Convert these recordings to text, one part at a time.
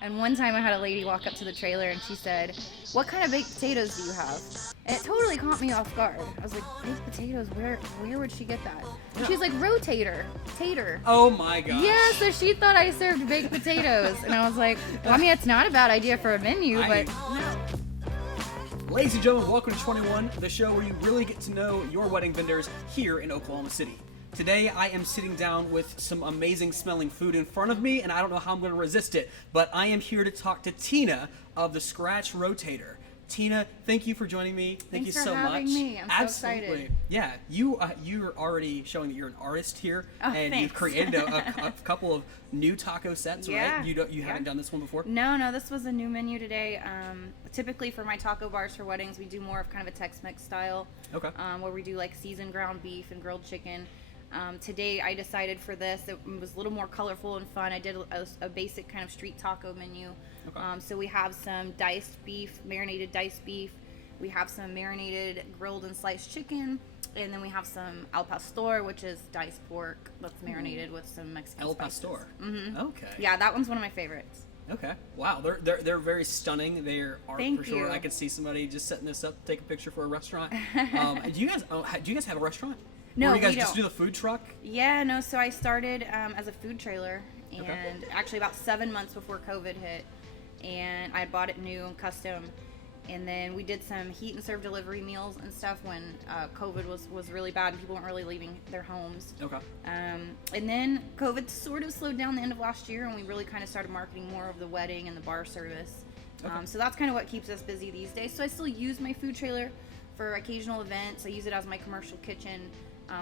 And one time I had a lady walk up to the trailer and she said, "What kind of baked potatoes do you have?" And it totally caught me off guard. I was like, "Baked potatoes? Where would she get that?" And she's like, "Rotator, tater." Oh my gosh. Yeah, so she thought I served baked potatoes, and I was like, "Well, I mean, it's not a bad idea for a menu, but no." Ladies and gentlemen, welcome to 21, the show where you really get to know your wedding vendors here in Oklahoma City. Today, I am sitting down with some amazing smelling food in front of me, and I don't know how I'm going to resist it, but I am here to talk to Tina of the Scratch Rotator. Tina, thank you for joining me. Thank you so much. Thanks for having me. I'm so excited. Yeah, you're already showing that you're an artist here, Oh, and thanks. you've created a couple of new taco sets, Yeah. right? You haven't done this one before? No, this was a new menu today. Typically for my taco bars for weddings, we do more of kind of a Tex-Mex style, Okay. where we do like seasoned ground beef and grilled chicken. Today I decided for this, it was a little more colorful and fun. I did a basic kind of street taco menu. Okay. So we have some diced beef, marinated diced beef. We have some marinated grilled and sliced chicken. And then we have some al pastor, which is diced pork that's marinated with some Mexican spices. Pastor. Mm-hmm. Okay. Yeah, that one's one of my favorites. Okay. Wow. They're very stunning. They're art Thank for sure. you. I could see somebody just setting this up to take a picture for a restaurant. Do you guys have a restaurant? No, or you guys we just don't. do the food truck? Yeah, no, so I started as a food trailer, and Okay. actually about 7 months before COVID hit, and I bought it new and custom, and then we did some heat and serve delivery meals and stuff when COVID was really bad and people weren't really leaving their homes. Okay. And then COVID sort of slowed down the end of last year, and we really kind of started marketing more of the wedding and the bar service. Okay. So that's kind of what keeps us busy these days. So I still use my food trailer for occasional events. I use it as my commercial kitchen.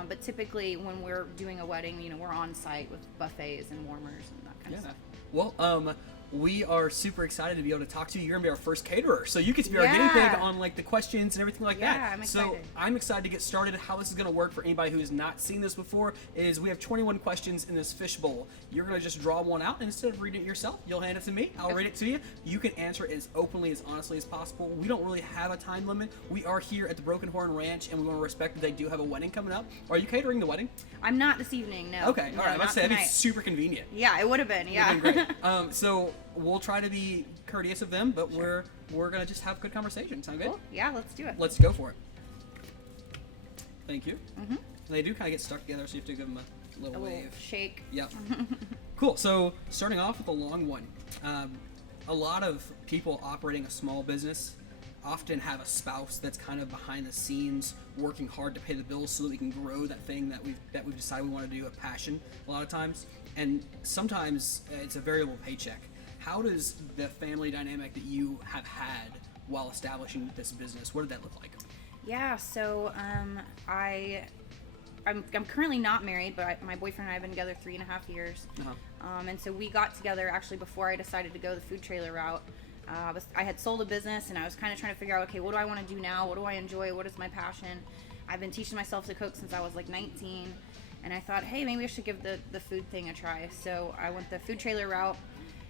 But typically when we're doing a wedding, we're on site with buffets and warmers and that kind of stuff. Well, we are super excited to be able to talk to you. You're gonna be our first caterer, so you get to be our guinea pig Yeah. on like the questions and everything like that. Yeah, I'm So excited. I'm excited to get started. How this is gonna work for anybody who has not seen this before is we have 21 questions in this fishbowl. You're gonna just draw one out, and instead of reading it yourself, you'll hand it to me. I'll read it to you. You can answer it as openly, as honestly as possible. We don't really have a time limit. We are here at the Broken Horn Ranch, and we want to respect that they do have a wedding coming up. Are you catering the wedding? I'm not this evening, no. Okay, No, all right. not Let's say that'd be tonight. super convenient. Yeah, it would have been, yeah. Been great. So we'll try to be courteous of them, but we're gonna just have good conversation. Sound good? Cool. Yeah, let's do it. Let's go for it. Thank you. Mhm. They do kind of get stuck together, so you have to give them a little A little wave. shake. Yep. Cool. So starting off with a long one. A lot of people operating a small business often have a spouse that's kind of behind the scenes working hard to pay the bills so that we can grow that thing that we've decided we want to do, a passion a lot of times, and sometimes it's a variable paycheck. How does the family dynamic that you have had while establishing this business, what did that look like? Yeah, so I'm currently not married, but my boyfriend and I have been together 3.5 years. Uh-huh. And so we got together actually before I decided to go the food trailer route. I had sold a business, and I was kind of trying to figure out, okay, what do I want to do now? What do I enjoy? What is my passion? I've been teaching myself to cook since I was like 19, and I thought, hey, maybe I should give the food thing a try. So I went the food trailer route,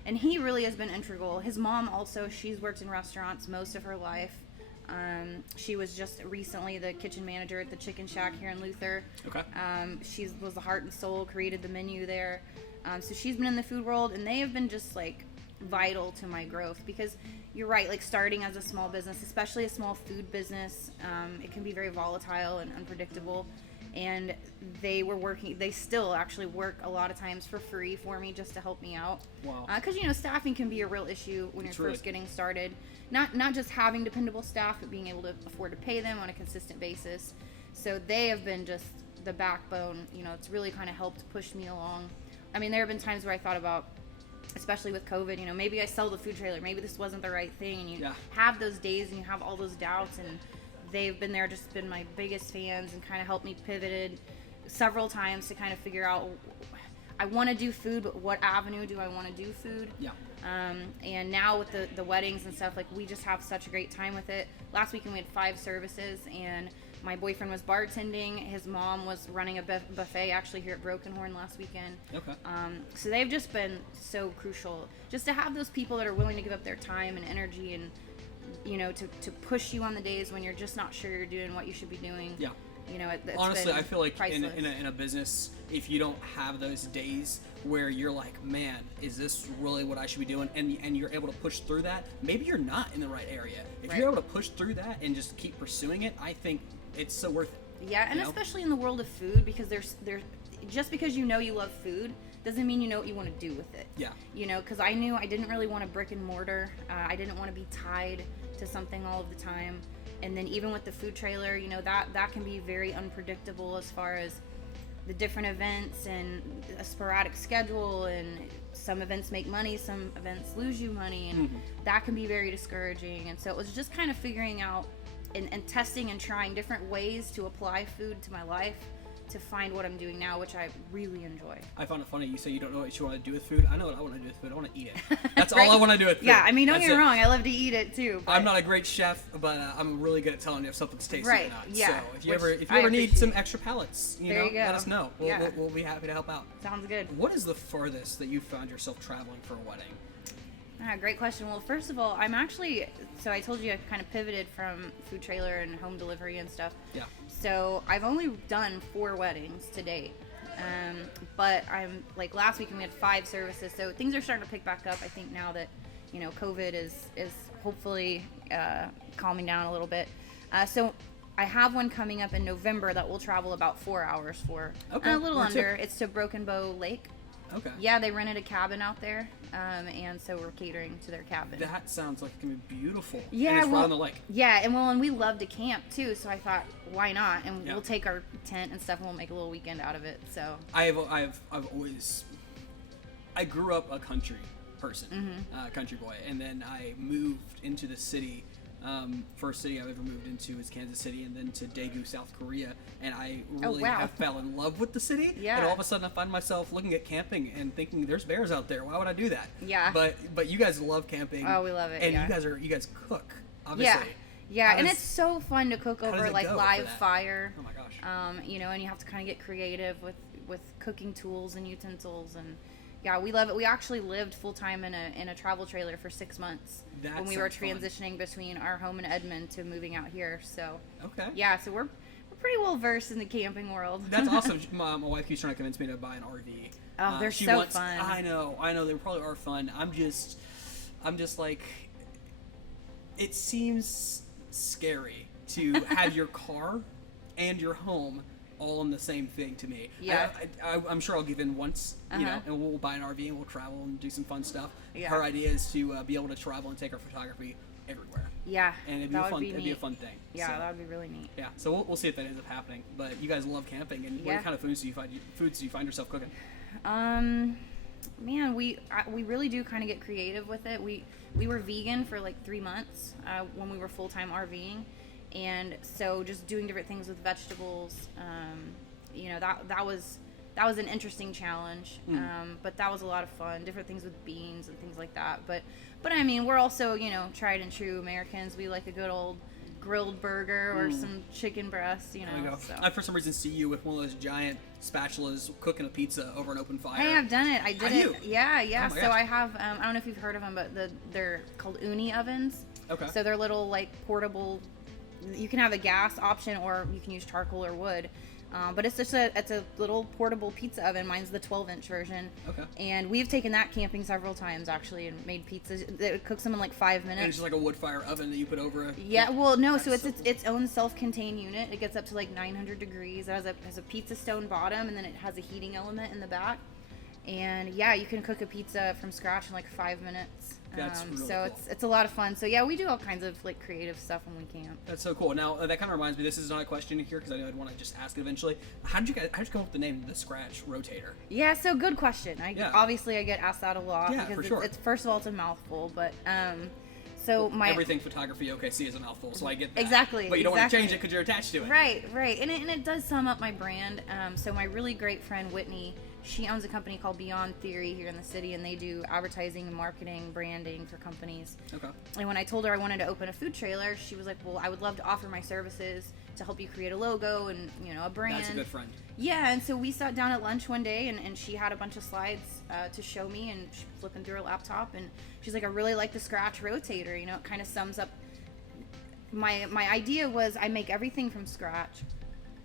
and he really has been integral. His mom also, she's worked in restaurants most of her life. She was just recently the kitchen manager at the Chicken Shack here in Luther. Okay. She was the heart and soul, created the menu there. So she's been in the food world, and they have been just like vital to my growth, because you're right, like starting as a small business, especially a small food business, it can be very volatile and unpredictable. And they still actually work a lot of times for free for me just to help me out. Wow. Because staffing can be a real issue when you're It's really- first getting started. Not just having dependable staff, but being able to afford to pay them on a consistent basis. So they have been just the backbone. It's really kind of helped push me along. I mean, there have been times where I thought about, especially with COVID, maybe I sell the food trailer, maybe this wasn't the right thing, and you have those days and you have all those doubts, and they've been there, just been my biggest fans, and kind of helped me pivoted several times to kind of figure out, I want to do food, but what avenue do I want to do food? Yeah. And now with the weddings and stuff, like, we just have such a great time with it. Last weekend we had 5 services, and my boyfriend was bartending. His mom was running a buffet actually here at Broken Horn last weekend. Okay. So they've just been so crucial, just to have those people that are willing to give up their time and energy, and to push you on the days when you're just not sure you're doing what you should be doing. Yeah. You know, it's honestly, been I feel like priceless. in a business, if you don't have those days where you're like, man, is this really what I should be doing? And you're able to push through that, maybe you're not in the right area. If Right. you're able to push through that and just keep pursuing it, I think it's so worth it. Yeah, and you know? especially in the world of food, because there's just because you know you love food doesn't mean you know what you want to do with it. Yeah. You know, because I knew I didn't really want a brick and mortar. I didn't want to be tied to something all of the time. And then even with the food trailer, you know, that can be very unpredictable as far as the different events and a sporadic schedule, and some events make money, some events lose you money, and that can be very discouraging. And so it was just kind of figuring out and testing and trying different ways to apply food to my life to find what I'm doing now, which I really enjoy. I found it funny you say you don't know what you want to do with food. I know what I want to do with food. I want to eat it. That's Right? all I want to do with food. Yeah, I mean, don't That's get me it. wrong, I love to eat it too. But I'm not a great chef, but I'm really good at telling you if something's tasty Right, or not. yeah, So if you which ever I need some appreciate. extra pallets, There you go. let us know. Yeah. We'll be happy to help out. Sounds good. What is the farthest that you found yourself traveling for a wedding? Great question. Well, first of all, I'm actually, so I told you I kind of pivoted from food trailer and home delivery and stuff. Yeah. So I've only done 4 weddings to date. But I'm like last weekend we had 5 services, so things are starting to pick back up. I think now that, you know, COVID is hopefully calming down a little bit. So I have one coming up in November that we'll travel about 4 hours for. Okay. A little Where to? under. It's to Broken Bow Lake. Okay. Yeah, they rented a cabin out there, and so we're catering to their cabin. That sounds like it can be beautiful. Yeah, and it's right well, on the lake. Yeah, and we love to camp too, so I thought, why not? And Yeah. we'll take our tent and stuff, and we'll make a little weekend out of it. So I've always, I grew up a country person, country boy, and then I moved into the city. First city I've ever moved into is Kansas City, and then to Daegu, South Korea, and I really wow. have fell in love with the city. Yeah. And all of a sudden I find myself looking at camping and thinking, "There's bears out there. Why would I do that?" Yeah. But you guys love camping. Oh, we love it, And yeah. you guys cook, obviously. yeah, How and does- it's so fun to cook does over it like go for live that? fire. Oh my gosh. You know, and you have to kind of get creative with cooking tools and utensils, and yeah, we love it. We actually lived full time in a travel trailer for 6 months That when we were sounds fun. transitioning between our home in Edmond to moving out here. So Okay. yeah, so we're pretty well versed in the camping world. That's awesome. My wife keeps trying to convince me to buy an RV. Oh, they're She so wants, fun. I know. They probably are fun. I'm just like, it seems scary to have your car and your home all in the same thing to me. Yeah. I'm sure I'll give in once, you know, Uh-huh. and we'll buy an RV and we'll travel and do some fun stuff. Yeah. Her idea is to be able to travel and take our photography everywhere, Yeah, and it'd be that a fun. would be It'd neat. be a fun thing. Yeah, So, that would be really neat. yeah, so we'll see if that ends up happening. But you guys love camping, and Yeah. what kind of foods do you find yourself cooking? Man, we really do kind of get creative with it. We were vegan for like 3 months when we were full-time RVing, and so just doing different things with vegetables. You know, that was an interesting challenge, but that was a lot of fun. Different things with beans and things like that. But I mean, we're also, you know, tried and true Americans. We like a good old grilled burger or some chicken breast, you know. There you go. So. I for some reason see you with one of those giant spatulas cooking a pizza over an open fire. Hey, I've done it. I did Have it. you? Yeah. Oh my So gosh. I have. I don't know if you've heard of them, but they're called uni ovens. Okay. So they're little like portable. You can have a gas option, or you can use charcoal or wood. But it's a little portable pizza oven. Mine's the 12-inch version. Okay. And we've taken that camping several times actually, and made pizzas. It cooks them in like 5 minutes. And it's just like a wood fire oven that you put over a. Yeah, well, no. So That's it's its own self-contained unit. It gets up to like 900 degrees. It has a pizza stone bottom, and then it has a heating element in the back. And yeah, you can cook a pizza from scratch in like 5 minutes. That's really so cool. it's a lot of fun. So yeah, we do all kinds of like creative stuff when we camp. That's so cool. Now that kind of reminds me. This is not a question here because I know I'd want to just ask it eventually. How'd you come up with the name the Scratch Rotator? Yeah, so good question. Yeah. Obviously I get asked that a lot Yeah, because for sure. it's first of all it's a mouthful, but so my Everything Photography OKC is a mouthful, so I get that. Exactly, But you don't want to exactly. change it because you're attached to it. Right, and it does sum up my brand. So my really great friend Whitney, she owns a company called Beyond Theory here in the city, and they do advertising, marketing, branding for companies. Okay. And when I told her I wanted to open a food trailer, she was like, "Well, I would love to offer my services to help you create a logo and, you know, a brand." That's a good friend. Yeah, and so we sat down at lunch one day, and she had a bunch of slides to show me, and she was flipping through her laptop, and she's like, "I really like the Scratch Rotator. You know, it kind of sums up." My idea was I make everything from scratch.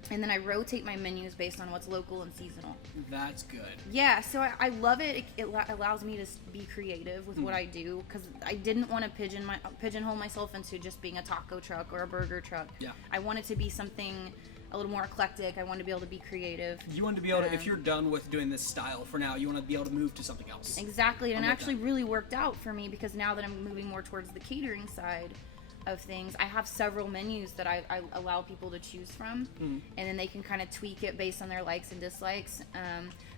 And then I rotate my menus based on what's local and seasonal. That's good. Yeah, so I love it. It allows me to be creative with what I do, because I didn't want to pigeonhole myself into just being a taco truck or a burger truck. Yeah. I wanted to be something a little more eclectic. I wanted to be able to be creative. You want to be able to, if you're done with doing this style for now, you want to be able to move to something else. Exactly, and it actually really worked out for me, because now that I'm moving more towards the catering side of things, I have several menus that I allow people to choose from, and then they can kind of tweak it based on their likes and dislikes.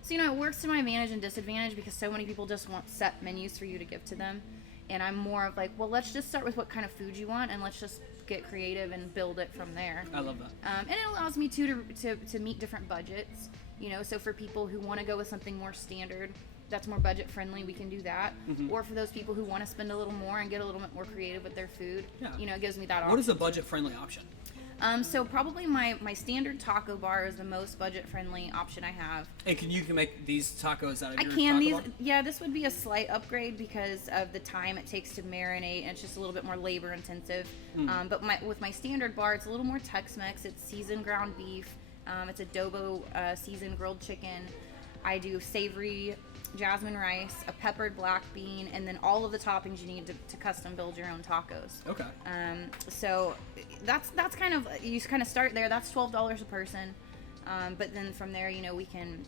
So, it works to my advantage and disadvantage, because so many people just want set menus for you to give to them. And I'm more of like, well, let's just start with what kind of food you want, and let's just get creative and build it from there. I love that. And it allows me to meet different budgets. So for people who want to go with something more standard, that's more budget friendly, we can do that. Or for those people who want to spend a little more and get a little bit more creative with their food, it gives me that option. What is a budget friendly option? So probably my standard taco bar is the most budget friendly option I have. And you can make these tacos out of your taco bar? Yeah, this would be a slight upgrade because of the time it takes to marinate, and it's just a little bit more labor intensive. But with my standard bar, it's a little more Tex-Mex. It's seasoned ground beef. It's adobo seasoned grilled chicken. I do savory jasmine rice, a peppered black bean, and then all of the toppings you need to custom build your own tacos. Okay. So that's kind of, you kind of start there. That's $12 a person. But then from there, we can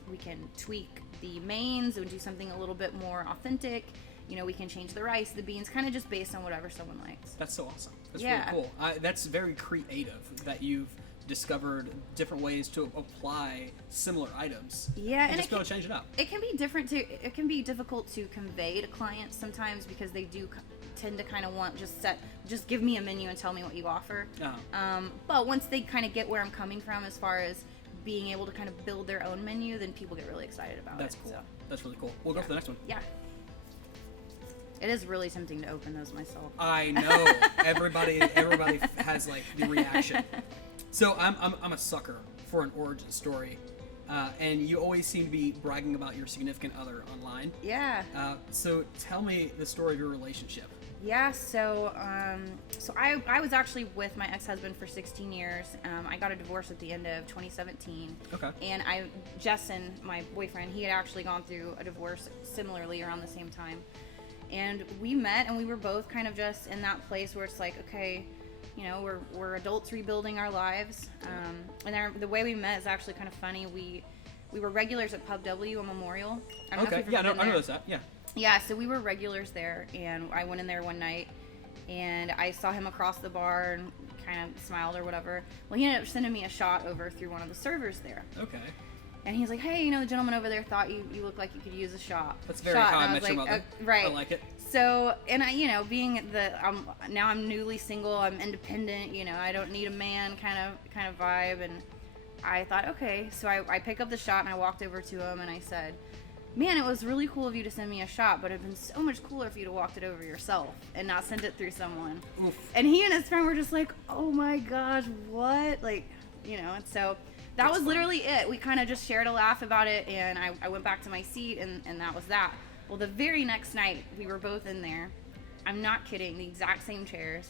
tweak the mains and do something a little bit more authentic. We can change the rice, the beans, kind of just based on whatever someone likes. That's so awesome. That's really cool. That's very creative that you've discovered different ways to apply similar items. Yeah, and just be able to change it up. It can be different too. It can be difficult to convey to clients sometimes, because they do tend to kind of want just give me a menu and tell me what you offer. But once they kind of get where I'm coming from as far as being able to kind of build their own menu, then people get really excited about it. That's cool. So. That's really cool. We'll go for the next one. Yeah. It is really tempting to open those myself. I know. Everybody has like the reaction. So I'm a sucker for an origin story, and you always seem to be bragging about your significant other online. Yeah. So tell me the story of your relationship. Yeah. So I was actually with my ex-husband for 16 years. I got a divorce at the end of 2017. Okay. And Justin, my boyfriend, he had actually gone through a divorce similarly around the same time. And we met, and we were both kind of just in that place where it's like, okay, we're adults rebuilding our lives. And the way we met is actually kind of funny. We were regulars at Pub W on Memorial. I don't know if you've ever been there. I know that. Yeah. Yeah, so we were regulars there, and I went in there one night, and I saw him across the bar and kind of smiled or whatever. Well, he ended up sending me a shot over through one of the servers there. Okay. And he's like, hey, the gentleman over there thought you looked like you could use a shot. That's very how I met your mother. Right. I like it. So, and I, being now I'm newly single, I'm independent, I don't need a man kind of vibe. And I thought, okay. So I pick up the shot and I walked over to him and I said, man, it was really cool of you to send me a shot, but it'd been so much cooler if you'd have walked it over yourself and not sent it through someone. Oof. And he and his friend were just like, oh my gosh, what? And so that was literally it. We kind of just shared a laugh about it, and I went back to my seat, and that was that. Well, the very next night, we were both in there. I'm not kidding, the exact same chairs.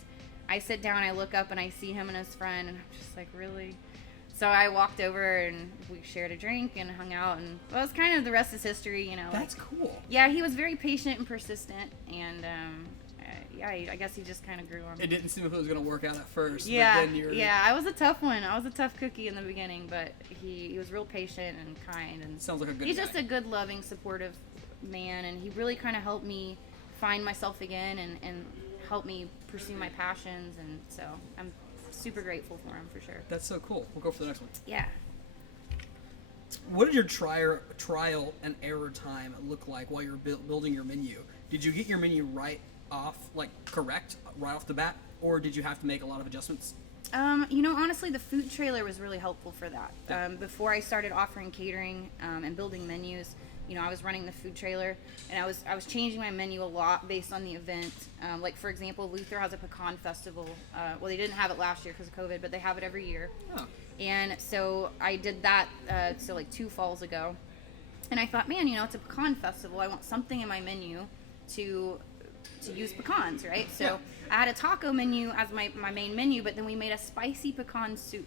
I sit down, I look up, and I see him and his friend, and I'm just like, really? So I walked over, and we shared a drink and hung out, and well, it was kind of the rest is history, That's cool. Yeah, he was very patient and persistent, and I guess he just kind of grew on me. It didn't seem if it was going to work out at first. Yeah, but then yeah, I was a tough one. I was a tough cookie in the beginning, but he was real patient and kind. And sounds like a good He's guy. just a good, loving, supportive man, and he really kind of helped me find myself again and help me pursue my passions, and so I'm super grateful for him, for sure. That's so cool. We'll go for the next one. Yeah. What did your trial and error time look like while you were building your menu? Did you get your menu right off the bat, or did you have to make a lot of adjustments? Honestly, the food trailer was really helpful for that. Before I started offering catering and building menus, I was running the food trailer, and I was changing my menu a lot based on the event. Like, for example, Luther has a pecan festival. Well, they didn't have it last year because of COVID, but they have it every year. Oh. And so I did that, like 2 falls ago. And I thought, man, it's a pecan festival. I want something in my menu to use pecans, right? So I had a taco menu as my main menu, but then we made a spicy pecan soup.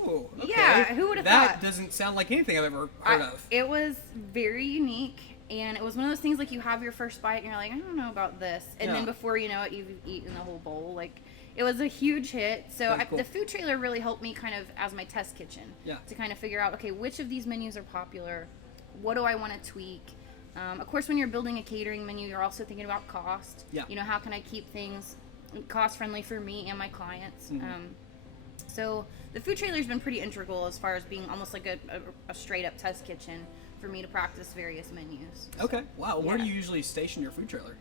Oh, okay. Yeah, who would have That thought? doesn't sound like anything I've ever heard of. It was very unique, and it was one of those things like you have your first bite and you're like, I don't know about this, and then before you know it, you've eaten the whole bowl. Like, it was a huge hit. So Cool. the food trailer really helped me kind of as my test kitchen to kind of figure out, okay, which of these menus are popular, what do I want to tweak. Of course, when you're building a catering menu, you're also thinking about cost. Yeah. You know, how can I keep things cost friendly for me and my clients? So the food trailer's been pretty integral as far as being almost like a straight up test kitchen for me to practice various menus. Okay. Wow. Where do you usually station your food trailer?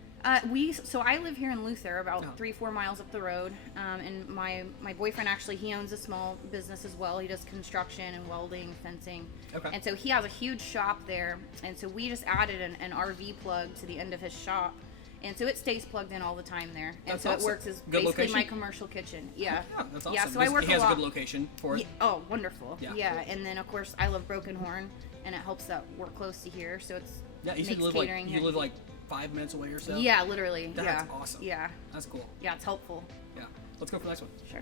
So I live here in Luther, about 3-4 miles up the road, and my boyfriend actually, he owns a small business as well. He does construction and welding, fencing, and so he has a huge shop there, and so we just added an RV plug to the end of his shop, and so it stays plugged in all the time there, and That's so awesome. it works as Good basically location? my commercial kitchen. Yeah, That's awesome. Yeah, so I work he has a lot. a good location for it. Oh, wonderful. Yeah. Yeah, and then of course I love Broken Horn, and it helps that we're close to here, so it's Yeah, you makes live catering here. like 5 minutes away or so. Yeah, literally. That's awesome. Yeah. That's cool. Yeah, it's helpful. Yeah. Let's go for the next one. Sure.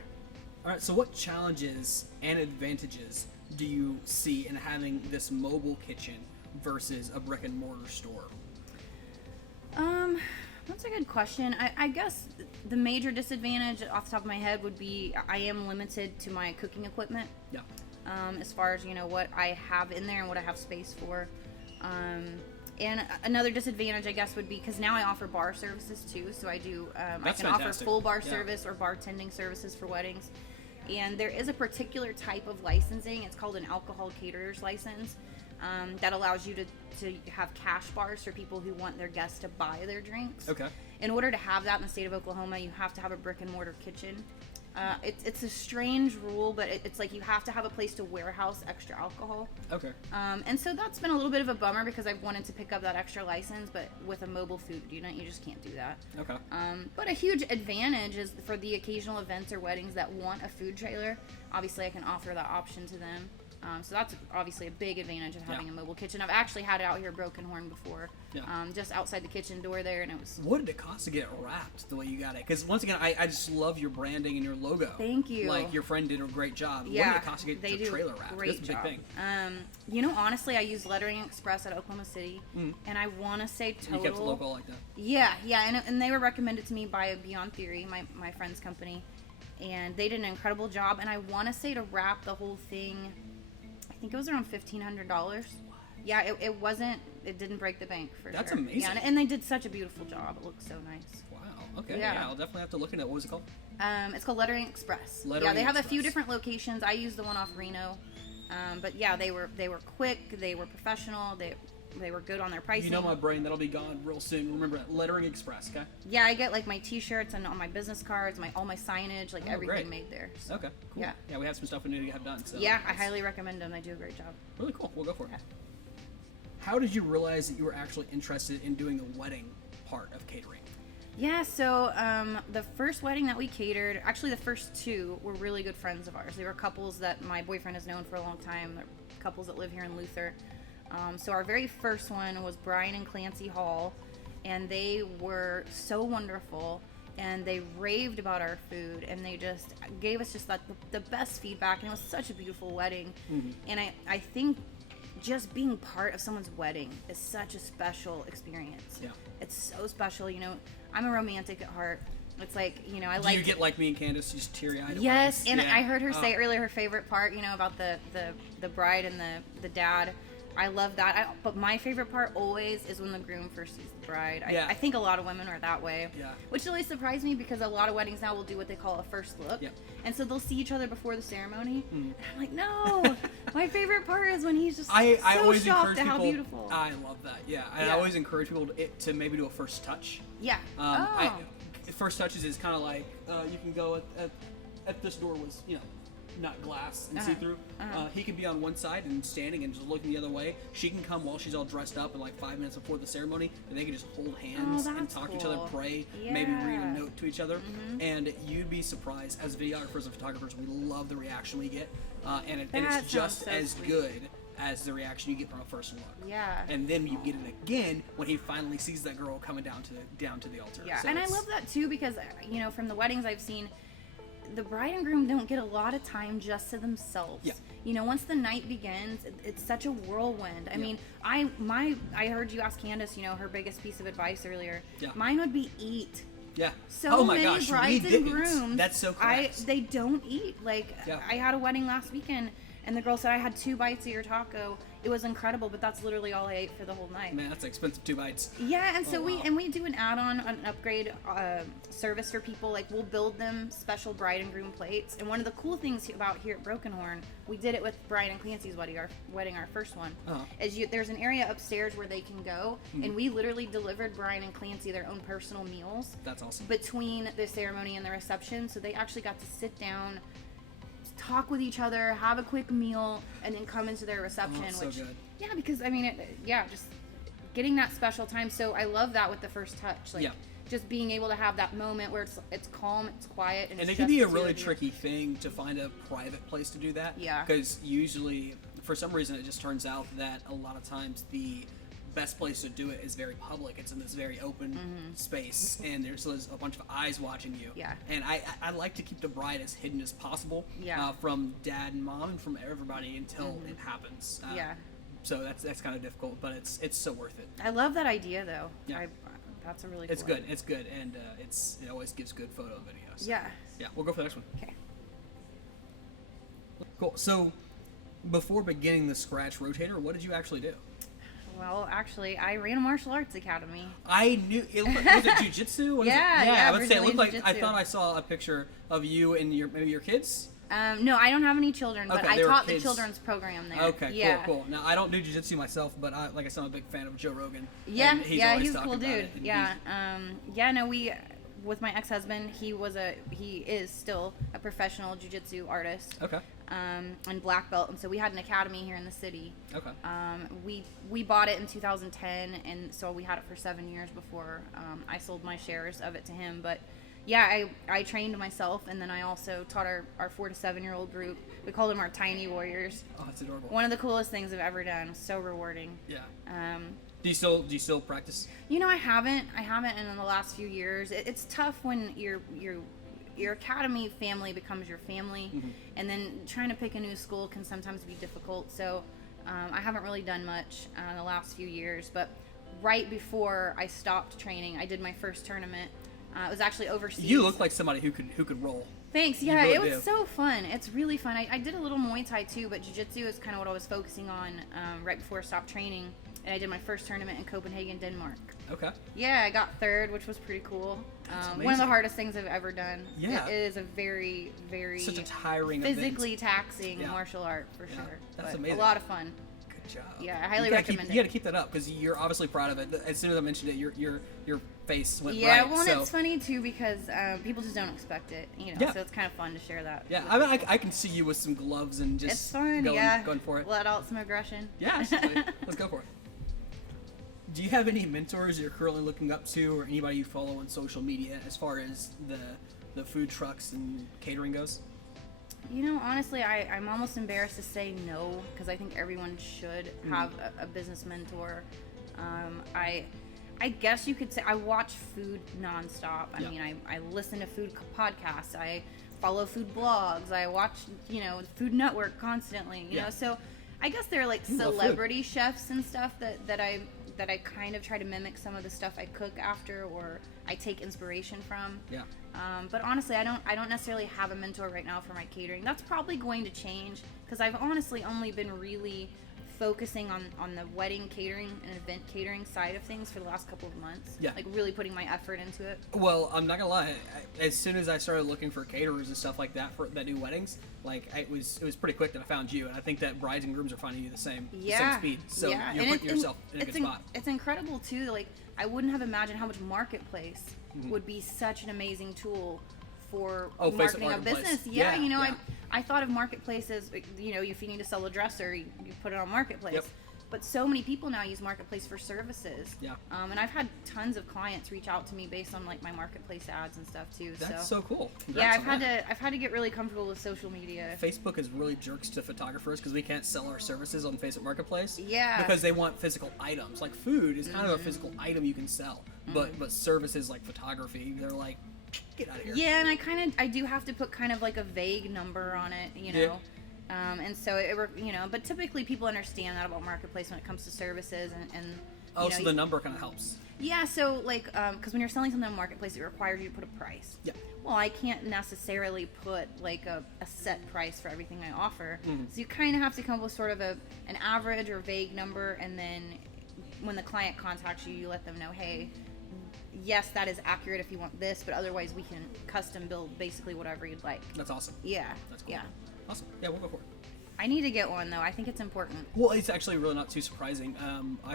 All right. So, what challenges and advantages do you see in having this mobile kitchen versus a brick and mortar store? That's a good question. I guess the major disadvantage off the top of my head would be I am limited to my cooking equipment. Yeah. As far as, what I have in there and what I have space for. And another disadvantage, I guess, would be because now I offer bar services too. So I do, I can offer full bar service or bartending services for weddings. And there is a particular type of licensing. It's called an alcohol caterer's license. That allows you to have cash bars for people who want their guests to buy their drinks. Okay. In order to have that in the state of Oklahoma, you have to have a brick and mortar kitchen. It's a strange rule, but it's like you have to have a place to warehouse extra alcohol. Okay. And so that's been a little bit of a bummer because I've wanted to pick up that extra license, but with a mobile food unit, you just can't do that. Okay. But a huge advantage is for the occasional events or weddings that want a food trailer. Obviously, I can offer that option to them. So that's obviously a big advantage of having a mobile kitchen. I've actually had it out here Broken Horn before, just outside the kitchen door there, and it was... What did it cost to get it wrapped the way you got it? Because once again, I just love your branding and your logo. Thank you. Like, your friend did a great job. Yeah, what did it cost to get your trailer wrapped? Great That's a big job. thing. Honestly, I used Lettering Express at Oklahoma City, and I want to say total... You kept the logo like that? Yeah, and they were recommended to me by Beyond Theory, my friend's company, and they did an incredible job, and I want to say to wrap the whole thing... I think it was around $1,500. Yeah, it didn't break the bank for That's sure. amazing. Yeah, and they did such a beautiful job. It looked so nice. Wow. Okay. Yeah. Yeah, I'll definitely have to look into it. What was it called? It's called Lettering Express. Lettering yeah, they have Express. a few different locations. I used the one off Reno. But yeah, they were quick, they were professional, they were good on their pricing. You know my brain, that'll be gone real soon. Remember that, Lettering Express, okay? Yeah, I get like my t-shirts and all my business cards, all my signage, like everything great. made there. So. Okay, cool. Yeah. Yeah, we have some stuff we need to have done. So yeah, I highly recommend them. They do a great job. Really cool. We'll go for it. Yeah. How did you realize that you were actually interested in doing the wedding part of catering? Yeah, so the first wedding that we catered, actually the first two were really good friends of ours. They were couples that my boyfriend has known for a long time. They're couples that live here in Luther. So our very first one was Brian and Clancy Hall, and they were so wonderful, and they raved about our food, and they just gave us just the best feedback, and it was such a beautiful wedding. Mm-hmm. And I think just being part of someone's wedding is such a special experience. Yeah. It's so special, I'm a romantic at heart. It's like, I Do like... you get like me and Candace, just teary-eyed? Yes, at weddings? and Yeah. I heard her say earlier her favorite part, about the bride and the dad. I love that. But my favorite part always is when the groom first sees the bride. Yeah. I think a lot of women are that way. Yeah. Which really surprised me because a lot of weddings now will do what they call a first look. Yeah. And so they'll see each other before the ceremony. And I'm like, no. My favorite part is when he's just I so always shocked encourage at how people. beautiful. I love that. Yeah, and Yeah. I always encourage people to maybe do a first touch. Yeah. First touches is kind of like you can go at this door was not glass and see-through. He can be on one side and standing and just looking the other way. She can come while she's all dressed up and like 5 minutes before the ceremony, and they can just hold hands and that's talk to each other, cool. pray, maybe read a Yeah. note to each other. And you'd be surprised, as videographers and photographers, we love the reaction we get, and That it's just sounds so as sweet. good as the reaction you get from a first look. Yeah. And then you get it again when he finally sees that girl coming down to the altar. Yeah, So and I it's- love that too because from the weddings I've seen, the bride and groom don't get a lot of time just to themselves. Yeah. You know, once the night begins, it's such a whirlwind. I mean, I heard you ask Candace, you know, her biggest piece of advice earlier. Yeah. Mine would be eat. Yeah. So oh my many gosh, brides we and didn't. grooms, That's so correct. they don't eat. Like, Yeah. I had a wedding last weekend, and the girl said I had 2 bites of your taco. It was incredible, but that's literally all I ate for the whole night. Man, that's an expensive 2 bites. Yeah, and so wow. we do an add-on, an upgrade service for people. Like, we'll build them special bride and groom plates. And one of the cool things about here at Broken Horn, we did it with Brian and Clancy's wedding, our first one. Is there's an area upstairs where they can go, and we literally delivered Brian and Clancy their own personal meals. That's awesome. Between the ceremony and the reception, so they actually got to sit down, talk with each other, have a quick meal, and then come into their reception. So good. Yeah, because I mean, just getting that special time. So I love that with the first touch, like just being able to have that moment where it's calm, it's quiet, and it can be a really tricky thing to find a private place to do that. Yeah. Because usually, for some reason, it just turns out that a lot of times the best place to do it is very public. It's in this very open space, and there's a bunch of eyes watching you. Yeah. And I like to keep the bride as hidden as possible. Yeah. From dad and mom and from everybody until it happens. So that's kind of difficult, but it's so worth it. I love that idea, though. Yeah. That's a really It's cool good. It's good, and it always gives good photo and videos. Yeah. Yeah. We'll go for the next one. Okay. Cool. So, before beginning the Scratch Rotator, what did you actually do? Well, actually, I ran a martial arts academy. I knew it was it jiu-jitsu? Yeah. I would say it looked like Brazilian I thought I saw a picture of you and maybe your kids. No, I don't have any children, but Okay, I they were taught the kids. children's program there. Okay, yeah. cool. Now I don't do jiu-jitsu myself, but like I said, I'm a big fan of Joe Rogan. Yeah, and he's always he's a talking cool about dude. it, and Yeah, we with my ex-husband, he is still a professional jiu-jitsu artist. Okay. And black belt, and so we had an academy here in the city. Okay. We bought it in 2010, and so we had it for 7 years before I sold my shares of it to him. But yeah, I trained myself, and then I also taught our 4 to 7 year old group. We called them our tiny warriors. Oh, that's adorable. One of the coolest things I've ever done. It was so rewarding. Yeah. Do you still practice? You know, I haven't in the last few years. It's tough when your academy family becomes your family, and then trying to pick a new school can sometimes be difficult. So I haven't really done much in the last few years. But right before I stopped training, I did my first tournament. It was actually overseas. You look like somebody who could roll. Thanks. Yeah, really it was do. so fun. It's really fun. I did a little Muay Thai too, but Jiu-Jitsu is kind of what I was focusing on right before I stopped training. And I did my first tournament in Copenhagen, Denmark. Okay. Yeah, I got third, which was pretty cool. One of the hardest things I've ever done. Yeah. It is a very, very Such a tiring physically taxing martial art for sure. That's but amazing. a lot of fun. Good job. Yeah, I highly recommend it. You got to keep that up because you're obviously proud of it. As soon as I mentioned it, your face went yeah, right. well, and so. it's funny too because people just don't expect it, So it's kind of fun to share that. Yeah, I mean, I can see you with some gloves and just it's fun. going for it. Let out some aggression. Yeah, absolutely. Let's go for it. Do you have any mentors you're currently looking up to, or anybody you follow on social media as far as the food trucks and catering goes? You know, honestly, I'm almost embarrassed to say no because I think everyone should have a business mentor. I guess you could say I watch food nonstop. I mean, I listen to food podcasts. I follow food blogs. I watch, Food Network constantly. You know, so I guess there are like celebrity chefs and stuff that I kind of try to mimic some of the stuff I cook after or I take inspiration from. Yeah. But honestly, I don't necessarily have a mentor right now for my catering. That's probably going to change because I've honestly only been really focusing on the wedding catering and event catering side of things for the last couple of months. Yeah. Like really putting my effort into it. Well, I'm not gonna lie. As soon as I started looking for caterers and stuff like that that do weddings, it was pretty quick that I found you, and I think that brides and grooms are finding you the same speed. So you're putting yourself in a good spot. It's incredible too. Like I wouldn't have imagined how much Marketplace would be such an amazing tool for marketing a business. Yeah, I thought of Marketplace as, if you need to sell a dresser, you put it on Marketplace. Yep. But so many people now use Marketplace for services. Yeah. And I've had tons of clients reach out to me based on like my Marketplace ads and stuff too. That's so cool. Congrats I've had to get really comfortable with social media. Facebook is really jerks to photographers because we can't sell our services on Facebook Marketplace. Yeah. Because they want physical items. Like food is kind of a physical item you can sell, but services like photography, they're like, Get out of here. Yeah, and I do have to put kind of like a vague number on it, you know. And so but typically people understand that about marketplace when it comes to services and so the number kind of helps. Yeah, so like because when you're selling something on marketplace, it requires you to put a price. Yeah. Well, I can't necessarily put like a set price for everything I offer. So you kind of have to come up with sort of an average or vague number, and then when the client contacts you, you let them know, hey, yes, that is accurate if you want this, but otherwise we can custom build basically whatever you'd like. That's awesome. Yeah. That's cool. Yeah. Awesome. Yeah, we'll go for it. I need to get one though. I think it's important. Well, it's actually really not too surprising.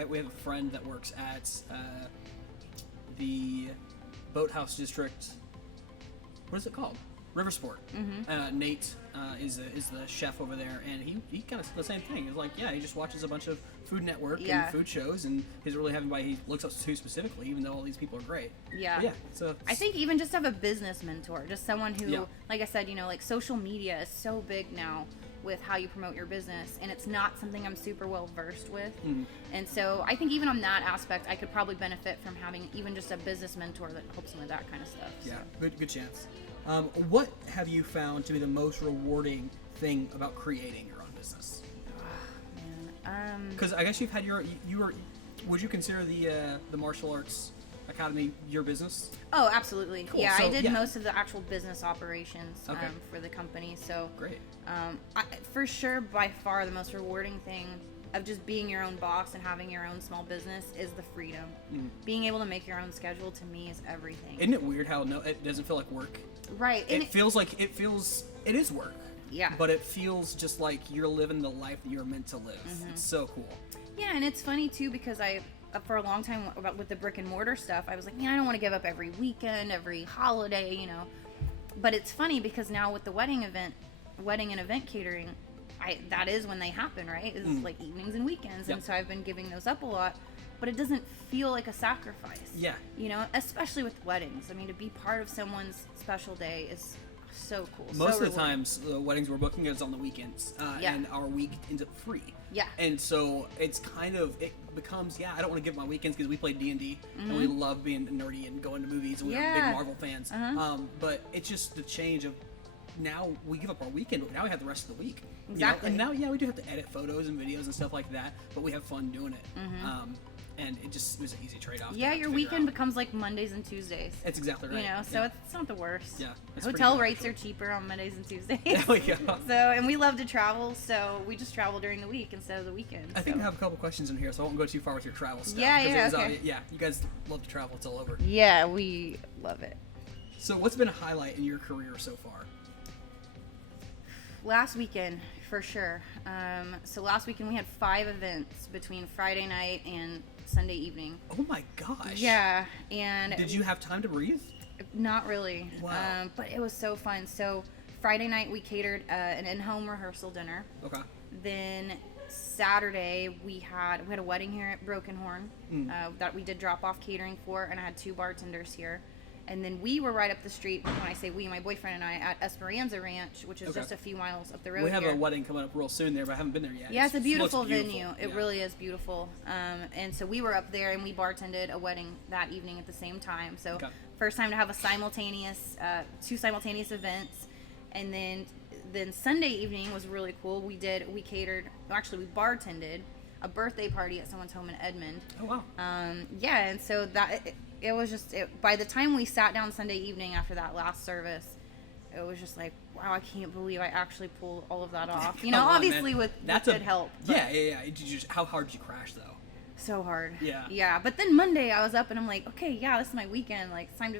We have a friend that works at the Boathouse District. What is it called? Riversport. Nate is the chef over there, and he kind of said the same thing. It's like, yeah, he just watches a bunch of Food Network and food shows, and he's really having anybody he looks up to specifically, even though all these people are great. Yeah. But yeah. So I think even just have a business mentor, just someone who, like I said, like social media is so big now with how you promote your business, and it's not something I'm super well versed with. And so I think even on that aspect, I could probably benefit from having even just a business mentor that helps me with that kind of stuff. Yeah, good chance. What have you found to be the most rewarding thing about creating your own business? Because I guess you've had would you consider the martial arts academy your business? Oh, absolutely. Cool. Yeah, So, I did most of the actual business operations for the company. So great. For sure, by far the most rewarding thing of just being your own boss and having your own small business is the freedom. Being able to make your own schedule, to me, is everything. Isn't it weird how it doesn't feel like work? Right. It is work. Yeah. But it feels just like you're living the life that you're meant to live. It's so cool. Yeah, and it's funny too because for a long time with the brick and mortar stuff, I was like, I don't want to give up every weekend, every holiday, But it's funny because now with the wedding and event catering, that is when they happen, right? It's like evenings and weekends, and so I've been giving those up a lot. But it doesn't feel like a sacrifice. Yeah. Especially with weddings. I mean, to be part of someone's special day is so cool. Most of the times, the weddings we're booking is on the weekends, and our week ends up free. Yeah. And so it becomes, I don't want to give my weekends because we play D&D, and we love being nerdy and going to movies, and we're big Marvel fans. But it's just the change of, now we give up our weekend, but now we have the rest of the week. Exactly. And now, we do have to edit photos and videos and stuff like that, but we have fun doing it. And it was an easy trade-off. Yeah, your weekend becomes like Mondays and Tuesdays. That's exactly right. So it's not the worst. Yeah. Hotel rates are cheaper on Mondays and Tuesdays. There we go. And we love to travel, so we just travel during the week instead of the weekend. I think I have a couple questions in here, so I won't go too far with your travel stuff. Okay. You guys love to travel. It's all over. Yeah, we love it. So what's been a highlight in your career so far? Last weekend, for sure. So last weekend we had 5 events between Friday night and Sunday evening. Oh my gosh. Yeah, and did you have time to breathe? Not really. Wow. But it was so fun. So Friday night we catered an in-home rehearsal dinner. Okay. Then Saturday we had a wedding here at Broken Horn that we did drop off catering for, and I had 2 bartenders here. And then we were right up the street, when I say we, my boyfriend and I, at Esperanza Ranch, which is just a few miles up the road. We have a wedding coming up real soon there, but I haven't been there yet. Yeah, it's a beautiful venue. It really is beautiful. And so we were up there, and we bartended a wedding that evening at the same time. So first time to have a simultaneous, 2 simultaneous events. And then Sunday evening was really cool. We bartended a birthday party at someone's home in Edmond. Oh, wow. And so it was just, by the time we sat down Sunday evening after that last service, it was just like, wow, I can't believe I actually pulled all of that off. Obviously with good help. Yeah. How hard did you crash, though? So hard. Yeah. Yeah, but then Monday I was up and I'm like, okay, this is my weekend. Like, it's time to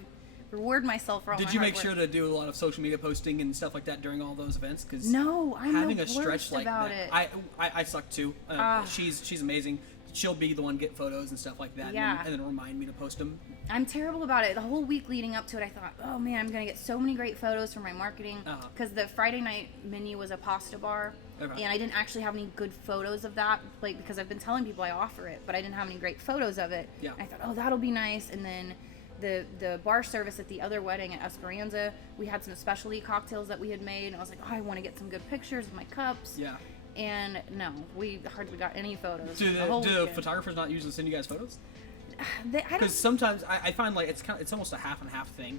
reward myself for all my hard work. Did you make sure to do a lot of social media posting and stuff like that during all those events? Because no, I'm having the a stretch worst like about that, it. I suck too. She's amazing. She'll be the one get photos and stuff like that, and then remind me to post them. I'm terrible about it. The whole week leading up to it, I thought, oh man, I'm gonna get so many great photos for my marketing, because the Friday night menu was a pasta bar, and I didn't actually have any good photos of that, because I've been telling people I offer it, but I didn't have any great photos of it. Yeah. I thought, oh, that'll be nice, and then the bar service at the other wedding at Esperanza, we had some specialty cocktails that we had made, and I was like, oh, I want to get some good pictures of my cups. Yeah. And no, we hardly got any photos. Do the photographers not usually send you guys photos? Because sometimes I find like it's almost a half and half thing.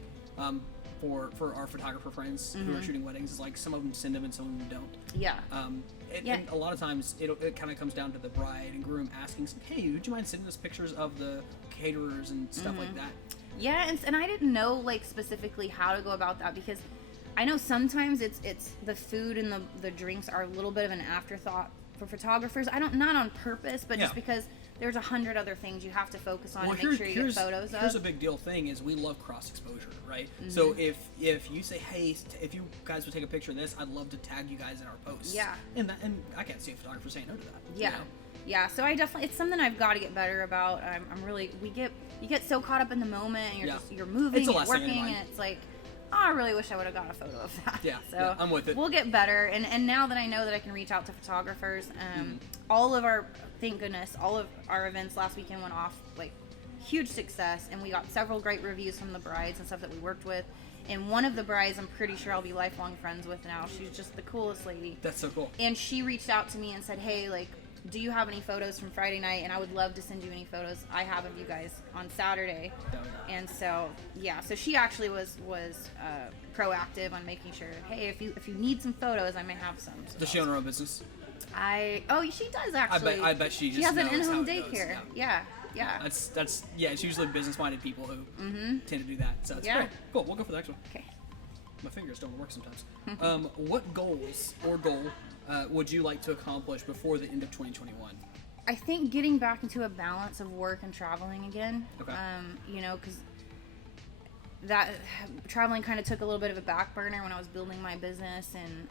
for our photographer friends who are shooting weddings is like some of them send them and some of them don't. Yeah. And a lot of times it kind of comes down to the bride and groom asking, hey, would you mind sending us pictures of the caterers and stuff like that? Yeah, and I didn't know like specifically how to go about that, because I know sometimes it's the food and the drinks are a little bit of an afterthought for photographers. Not on purpose, but just because there's 100 other things you have to focus on and make sure you get photos of. Here's a big deal thing is we love cross exposure, right? So if you say, hey, if you guys would take a picture of this, I'd love to tag you guys in our posts. Yeah. And I can't see a photographer saying no to that. Yeah. You know? Yeah, so I definitely, it's something I've got to get better about. You get so caught up in the moment, and you're moving and working, and it's like, oh, I really wish I would have got a photo of that. Yeah, so I'm with it. We'll get better, and now that I know that I can reach out to photographers, thank goodness, all of our events last weekend went off like huge success, and we got several great reviews from the brides and stuff that we worked with. And one of the brides, I'm pretty sure I'll be lifelong friends with now. She's just the coolest lady. That's so cool. And she reached out to me and said, hey, like, do you have any photos from Friday night? And I would love to send you any photos I have of you guys on Saturday. And so, so she actually was proactive on making sure, hey, if you need some photos, I may have some. So does she own her own business? She does actually. I bet she just has an knows in-home how it goes. daycare. Yeah. It's usually business-minded people who tend to do that. So it's great. Cool. We'll go for the next one. Okay. My fingers don't work sometimes. What goal would you like to accomplish before the end of 2021? I think getting back into a balance of work and traveling again. Okay. Because that traveling kind of took a little bit of a back burner when I was building my business, and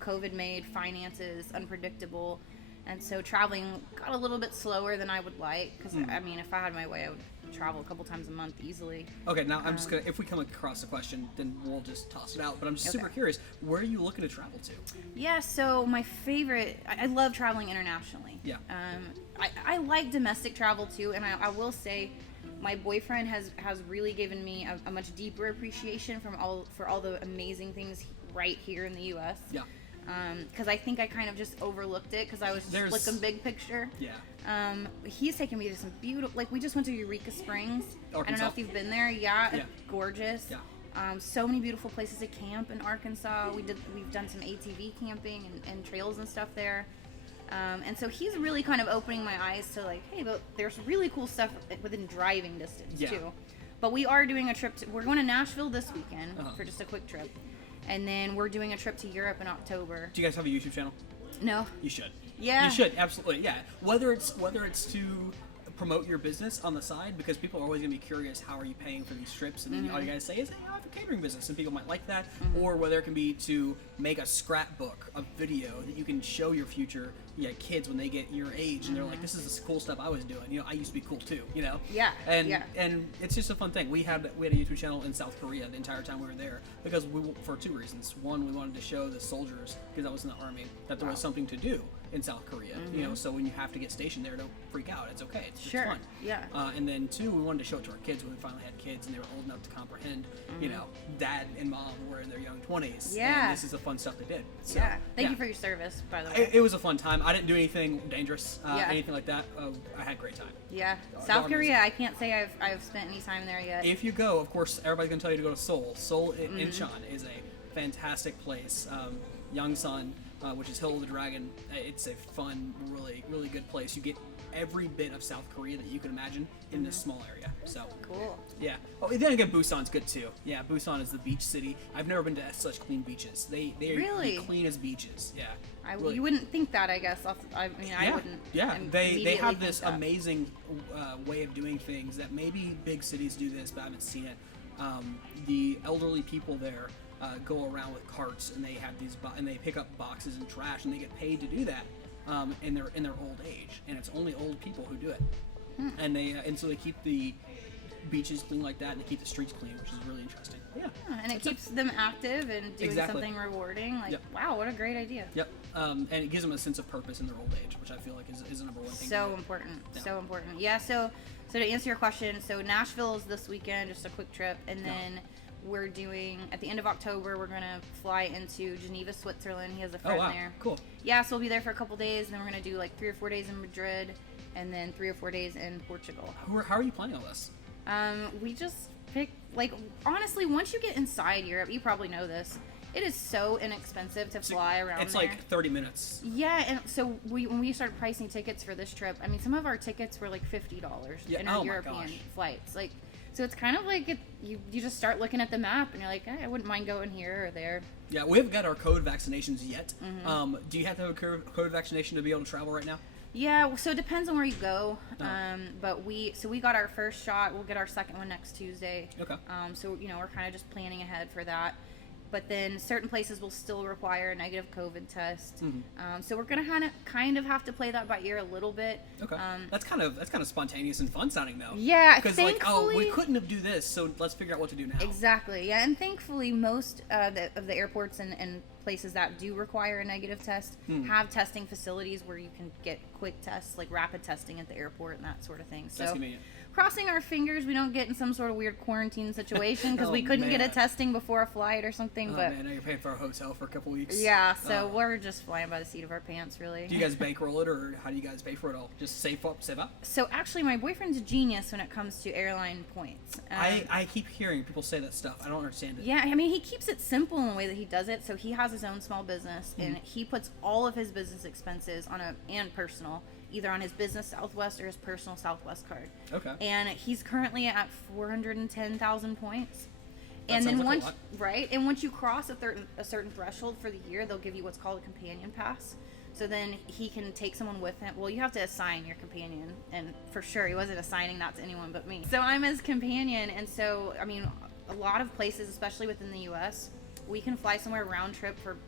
COVID made finances unpredictable, and so traveling got a little bit slower than I would like, because I mean, if I had my way, I would travel a couple times a month easily. Okay, now I'm just gonna, if we come across a question, then we'll just toss it out, but I'm just super curious, where are you looking to travel to? Yeah, so my favorite, I love traveling internationally. Yeah. I like domestic travel too, and I will say my boyfriend has really given me a much deeper appreciation for all the amazing things right here in the U.S. Yeah. Because I think I kind of just overlooked it because I was just looking big picture. Yeah. He's taken me to some beautiful, like we just went to Eureka Springs. Arkansas. I don't know if you've been there. Yeah. Yeah. It's gorgeous. Yeah. So many beautiful places to camp in Arkansas. We've done some ATV camping and trails and stuff there. And so he's really kind of opening my eyes to like, hey, but there's really cool stuff within driving distance too. But we are doing a trip we're going to Nashville this weekend for just a quick trip. And then we're doing a trip to Europe in October. Do you guys have a YouTube channel? No. You should. Yeah. You should, absolutely, yeah. Whether it's to promote your business on the side, because people are always going to be curious, how are you paying for these trips? And then all you guys say is, hey, I have a catering business, and people might like that. Or whether it can be to make a scrapbook, a video that you can show your future kids when they get your age, and they're like, this is the cool stuff I was doing. I used to be cool too, Yeah. And it's just a fun thing. We had a YouTube channel in South Korea the entire time we were there, because for two reasons. One, we wanted to show the soldiers, because I was in the army, that there was something to do in South Korea. So when you have to get stationed there, don't freak out. It's okay. It's fun. Yeah. And then two, we wanted to show it to our kids when we finally had kids and they were old enough to comprehend. Dad and mom were in their young 20s. Yeah. And this is the fun stuff they did. So, Thank you for your service, by the way. It was a fun time. I didn't do anything dangerous, anything like that. I had a great time. Yeah. South Korea, I can't say I've spent any time there yet. If you go, of course, everybody's going to tell you to go to Seoul. Seoul Incheon is a fantastic place. Yongsan, which is Hill of the Dragon, it's a fun, really, really good place. You get every bit of South Korea that you can imagine in this small area. So cool. Yeah. Oh, then again, Busan's good too. Yeah, Busan is the beach city. I've never been to such clean beaches. They really are clean as beaches. Yeah. Really. You wouldn't think that, I guess. I wouldn't. Yeah. They have this amazing way of doing things that maybe big cities do this, but I haven't seen it. The elderly people there go around with carts, and they have and they pick up boxes and trash, and they get paid to do that in their old age, and it's only old people who do it. And so they keep the beaches clean like that, and they keep the streets clean, which is really interesting. Yeah. And it keeps them active and doing something rewarding. Like, wow, what a great idea. Yep. And it gives them a sense of purpose in their old age, which I feel like is the number one thing. So important. Yeah. So important. Yeah. So to answer your question, so Nashville is this weekend, just a quick trip, and then we're doing, at the end of October, we're going to fly into Geneva, Switzerland. He has a friend there. Cool. Yeah, so we'll be there for a couple days, and then we're going to do like 3 or 4 days in Madrid, and then 3 or 4 days in Portugal. How are you planning all this? We just pick like, honestly, once you get inside Europe, you probably know this, it is so inexpensive to fly around It's there. like 30 minutes. Yeah, and so when we started pricing tickets for this trip, I mean, some of our tickets were like $50 in our European flights. Like, so it's kind of like you just start looking at the map and you're like, I wouldn't mind going here or there. Yeah, we haven't got our COVID vaccinations yet. Do you have to have a COVID vaccination to be able to travel right now? Yeah, so it depends on where you go. But we got our first shot. We'll get our second one next Tuesday. Okay. So, we're kind of just planning ahead for that. But then certain places will still require a negative COVID test. So we're gonna kind of have to play that by ear a little bit. Okay. That's kind of spontaneous and fun sounding though. Yeah, because thankfully, we couldn't do this, so let's figure out what to do now. Exactly. Yeah, and thankfully most of the airports and places that do require a negative test have testing facilities where you can get quick tests, like rapid testing at the airport and that sort of thing. So that's convenient. Crossing our fingers we don't get in some sort of weird quarantine situation because we couldn't get a testing before a flight or something. Oh, but man, now you're paying for a hotel for a couple weeks. Yeah, so we're just flying by the seat of our pants, really. Do you guys bankroll it, or how do you guys pay for it all? Just save up? So actually, my boyfriend's a genius when it comes to airline points. I keep hearing people say that stuff. I don't understand it. Yeah, I mean, he keeps it simple in the way that he does it. So he has his own small business, and he puts all of his business expenses and personal, either on his business Southwest or his personal Southwest card. Okay. And he's currently at 410,000 points. That And then sounds like a lot. right, and once you cross a certain threshold for the year, they'll give you what's called a companion pass. So then he can take someone with him. Well, you have to assign your companion, and for sure he wasn't assigning that to anyone but me. So I'm his companion, and so I mean, a lot of places, especially within the U.S., we can fly somewhere round trip for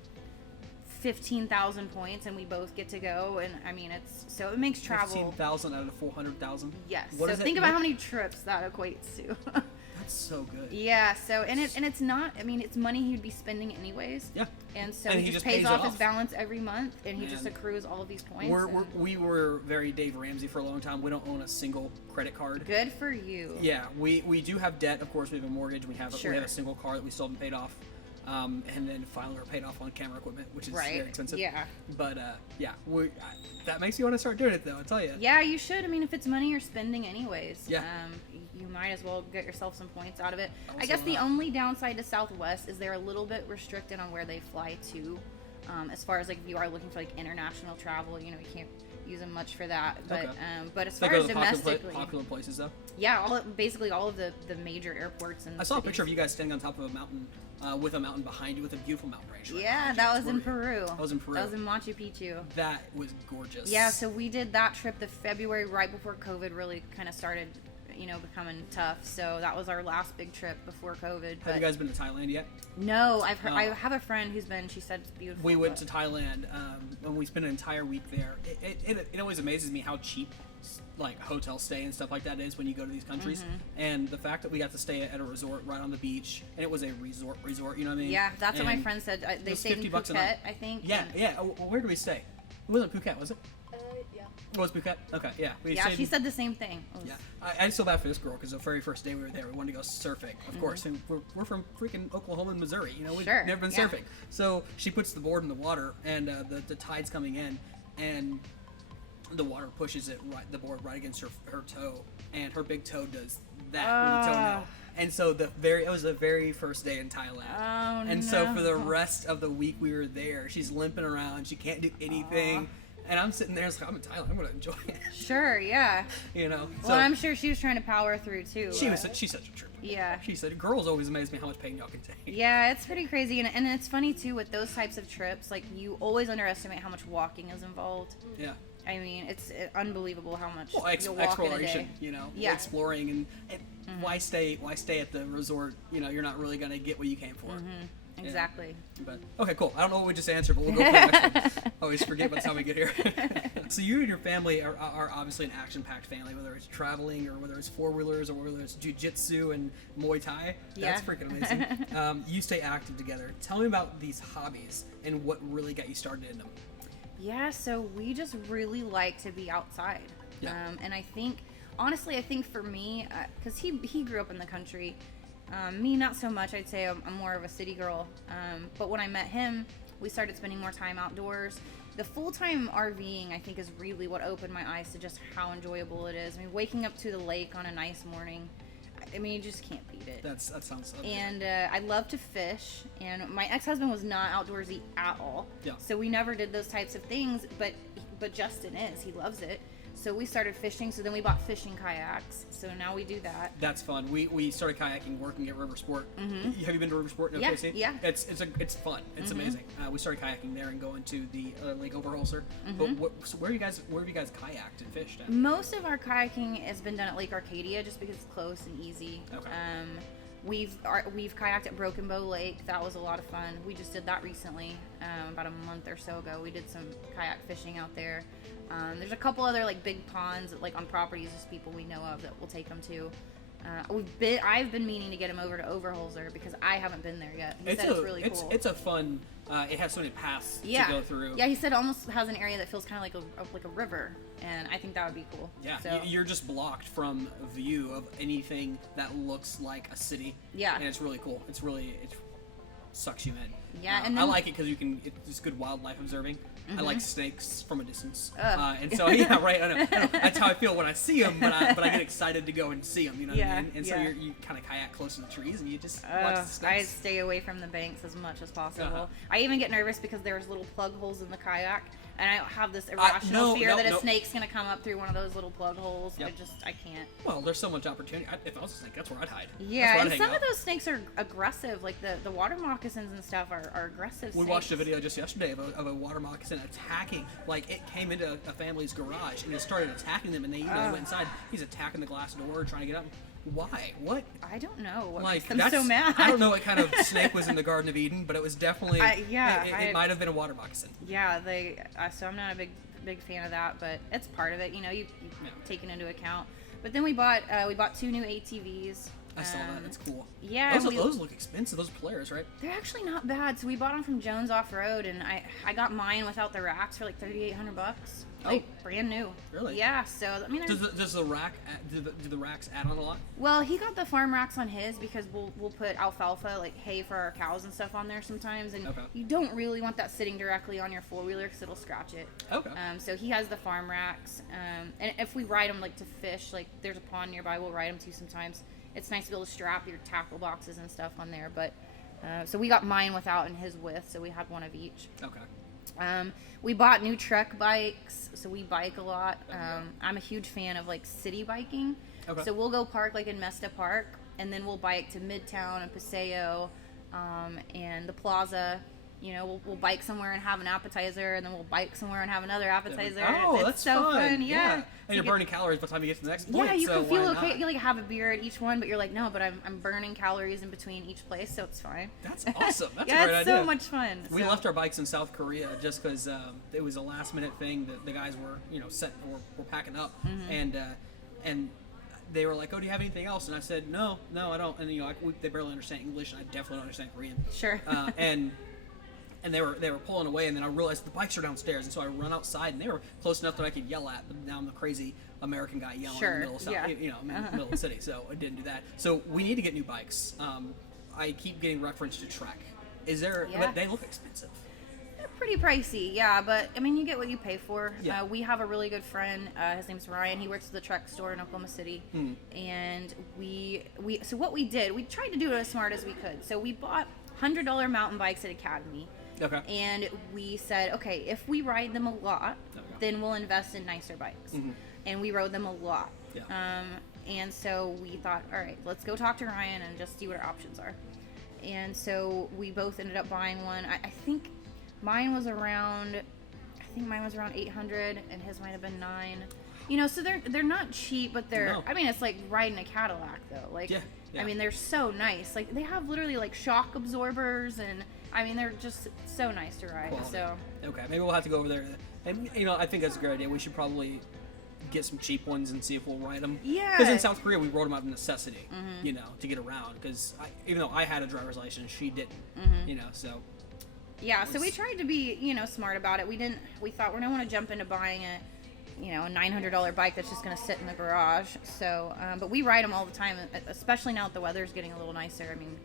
15,000 points, and we both get to go. And I mean, it makes travel 15,000 out of 400,000. Yes. So think about how many trips that equates to. That's so good. Yeah. So and it's not. I mean, it's money he'd be spending anyways. Yeah. And so And he just pays off his balance every month, and he just accrues all of these points. We were very Dave Ramsey for a long time. We don't own a single credit card. Good for you. Yeah, we do have debt. Of course, we have a mortgage. We have a single car that we still haven't paid off. And then finally we're paid off on camera equipment, which is very expensive. Yeah. But that makes you want to start doing it, though. I'll tell you. Yeah, you should. I mean, if it's money you're spending anyways, yeah. You might as well get yourself some points out of it. I guess the only downside to Southwest is they're a little bit restricted on where they fly to, as far as like if you are looking for like international travel, you can't use them much for that. But but as far as domestically, popular places though. Yeah, basically all of the major airports and. I saw a picture of you guys standing on top of a mountain. With a mountain behind you, with a beautiful mountain range. Yeah, that was in Peru. That was in Peru. That was in Machu Picchu. That was gorgeous. Yeah, so we did that trip the February right before COVID really kind of started, becoming tough. So that was our last big trip before COVID. Have you guys been to Thailand yet? No, I've heard. I have a friend who's been. She said it's beautiful. We went to Thailand, and we spent an entire week there. It always amazes me how cheap like hotel stay and stuff like that is when you go to these countries, and the fact that we got to stay at a resort right on the beach, and it was a resort, you know what I mean? Yeah, that's what my friend said. They stayed in Phuket, I think. Yeah. Where did we stay? It wasn't Phuket, was it? Yeah. Oh, it was Phuket? Okay, yeah. She said the same thing. Yeah, I feel bad for this girl because the very first day we were there, we wanted to go surfing, of course, and we're from freaking Oklahoma and Missouri, we've never been surfing. So she puts the board in the water, and the tide's coming in, and the water pushes the board right against her toe, and her big toe does that with the toenail. And so it was the very first day in Thailand. So for the rest of the week we were there, she's limping around, she can't do anything. And I'm sitting there, I'm in Thailand, I'm gonna enjoy it. Sure, yeah. So, well, I'm sure she was trying to power through too. She's such a trooper. Yeah. She said, girls always amaze me how much pain y'all can take. Yeah, it's pretty crazy. And it's funny too with those types of trips, like you always underestimate how much walking is involved. Yeah. I mean, it's unbelievable how much you'll walk exploration, in a day. exploring, and why stay at the resort? You're not really gonna get what you came for. Exactly. But okay, cool. I don't know what we just answered, but we'll go for the next one. I always forget by the time we get here. So you and your family are obviously an action-packed family, whether it's traveling or whether it's four-wheelers or whether it's jiu-jitsu and Muay Thai. That's freaking amazing. You stay active together. Tell me about these hobbies and what really got you started in them. Yeah, so we just really like to be outside. Yeah. And I think, honestly, for me, because he grew up in the country, me not so much. I'd say I'm more of a city girl. But when I met him, we started spending more time outdoors. The full-time RVing, I think, is really what opened my eyes to just how enjoyable it is. I mean, waking up to the lake on a nice morning, I mean, you just can't beat it. That sounds amazing. And I love to fish, and my ex-husband was not outdoorsy at all. Yeah. So we never did those types of things, but Justin is. He loves it. So we started fishing, so then we bought fishing kayaks. So now we do that. That's fun. We started kayaking working at River Sport. Mm-hmm. Have you been to River Sport in OKC? Yeah. It's fun. It's amazing. We started kayaking there and going to the Lake Overholser. But so where have you guys kayaked and fished at? Most of our kayaking has been done at Lake Arcadia just because it's close and easy. Okay. We've kayaked at Broken Bow Lake. That was a lot of fun. We just did that recently, about a month or so ago. We did some kayak fishing out there. There's a couple other like big ponds like on properties, just people we know of that we'll take them to. I've been meaning to get him over to Overholser because I haven't been there yet. He said it's really cool. It's a fun. It has so many paths to go through. Yeah, he said it almost has an area that feels kind of like a river, and I think that would be cool. Yeah, so. You're just blocked from view of anything that looks like a city. Yeah, and it's really cool. It sucks you in. Yeah, and then, I like it because it's good wildlife observing. I like snakes from a distance, Ugh. and so yeah, right. I know. That's how I feel when I see them, but I get excited to go and see them. You know what I mean? And so you kind of kayak close to the trees, and you just watch the snakes. I stay away from the banks as much as possible. I even get nervous because there's little plug holes in the kayak, and I have this irrational fear that a snake's gonna come up through one of those little plug holes. Yep. I can't. Well, there's so much opportunity. If I was a snake, that's where I'd hide. Yeah, and some of those snakes are aggressive. Like the water moccasins and stuff are aggressive. We watched a video just yesterday of a water moccasin attacking. Like it came into a family's garage and it started attacking them, and they went inside. He's attacking the glass door, trying to get up. Why? What? I don't know. What like makes them so mad? I don't know what kind of snake was in the Garden of Eden, but it was definitely. It might have been a water moccasin. Yeah, so I'm not a big fan of that, but it's part of it. You know, you take it into account. But then we bought 2 new ATVs. I saw that. It's cool. Yeah, those look expensive. Those Polaris, right? They're actually not bad. So we bought them from Jones Off Road, and I got mine without the racks for like $3,800. Like brand new. Really? Yeah. So I mean, do the racks add on a lot? Well, he got the farm racks on his because we'll put alfalfa, like hay for our cows and stuff on there sometimes, and you don't really want that sitting directly on your 4-wheeler because it'll scratch it. Okay. So he has the farm racks, and if we ride them like to fish, like there's a pond nearby, we'll ride them to sometimes. It's nice to be able to strap your tackle boxes and stuff on there, but so we got mine without and his with, so we had one of each. Okay. We bought new trek bikes, so we bike a lot. I'm a huge fan of like city biking, so we'll go park like in Mesta Park, and then we'll bike to Midtown and Paseo, and the Plaza. You know, we'll bike somewhere and have an appetizer, and then we'll bike somewhere and have another appetizer. Oh, that's so fun. Yeah. And you're burning calories by the time you get to the next point. Yeah, you can feel okay. Not? You like have a beer at each one, but you're like, no, but I'm burning calories in between each place, so it's fine. That's awesome. That's yeah, a great it's idea. so much fun. We left our bikes in South Korea just because it was a last minute thing that the guys were, were packing up, and they were like, "Oh, do you have anything else?" And I said, "No, I don't." And they barely understand English, and I definitely don't understand Korean. Sure. And they were pulling away, and then I realized the bikes are downstairs, and so I run outside, and they were close enough that I could yell at. But now I'm the crazy American guy yelling in the middle of the middle of the city, so I didn't do that. So we need to get new bikes. I keep getting reference to Trek. Is there? Yeah. But they look expensive. They're pretty pricey, yeah, but I mean, you get what you pay for. Yeah. We have a really good friend. His name's Ryan. He works at the Trek store in Oklahoma City, and so what we did, we tried to do it as smart as we could. So we bought $100 mountain bikes at Academy. Okay. And we said, okay, if we ride them a lot, then we'll invest in nicer bikes. And we rode them a lot. Yeah. And so we thought, all right, let's go talk to Ryan and just see what our options are. And so we both ended up buying one. I think mine was around 800, and his might have been $900. So they're not cheap, but they're. No. I mean, it's like riding a Cadillac though. Like, yeah. I mean, they're so nice. Like they have literally like shock absorbers, and I mean, they're just so nice to ride. Quality. So okay, maybe we'll have to go over there, and I think that's a great idea. We should probably get some cheap ones and see if we'll ride them. Yeah. Because in South Korea we rode them out of necessity, to get around. Because even though I had a driver's license, she didn't. So. Yeah, so we tried to be, smart about it. We thought we don't want to jump into buying a $900 bike that's just going to sit in the garage. So, but we ride them all the time, especially now that the weather's getting a little nicer. I mean,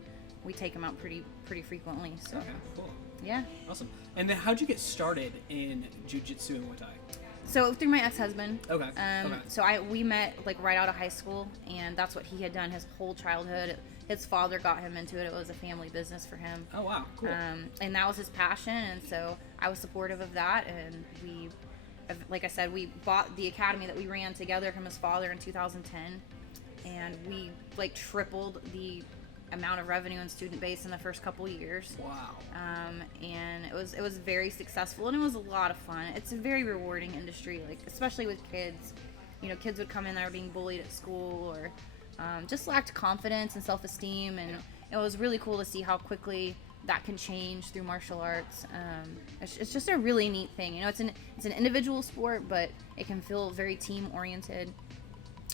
we take them out pretty frequently. So. Okay, cool. Yeah. Awesome. And then how'd you get started in jiu-jitsu and Muay Thai? So through my ex-husband. Okay. So we met like right out of high school, and that's what he had done his whole childhood. His father got him into it. It was a family business for him. Oh wow, cool. And that was his passion, and so I was supportive of that. And we, like I said, we bought the academy that we ran together from his father in 2010, and we like tripled the amount of revenue and student base in the first couple years. Wow. And it was very successful, and it was a lot of fun. It's a very rewarding industry, like especially with kids. You know, kids would come in there being bullied at school or just lacked confidence and self-esteem, and it was really cool to see how quickly that can change through martial arts. It's just a really neat thing. You know, it's an individual sport, but it can feel very team-oriented.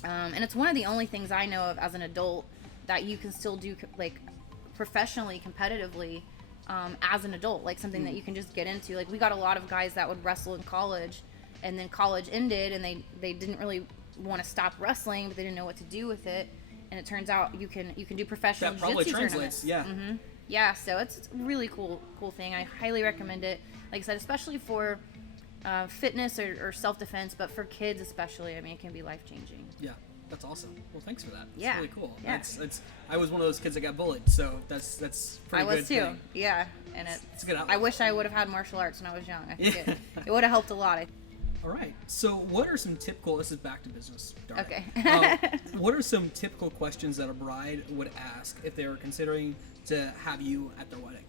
And it's one of the only things I know of as an adult that you can still do like professionally, competitively, as an adult, like something that you can just get into. Like we got a lot of guys that would wrestle in college, and then college ended, and they didn't really want to stop wrestling, but they didn't know what to do with it. And it turns out you can do professional that probably jiu-jitsu translates. tournaments. Yeah, so it's a really cool thing. I highly recommend it. Like I said, especially for fitness or self-defense, but for kids especially, I mean, it can be life-changing. Yeah, that's awesome. Well, thanks for that. It's Yeah. really cool. Yeah. It's I was one of those kids that got bullied, so that's pretty I was good too. thing. Yeah, and It's a good outlet. I wish I would have had martial arts when I was young. I think it would have helped a lot. All right. So, what are some typical? This is back to business. Darn it. Okay. What are some typical questions that a bride would ask if they were considering to have you at their wedding?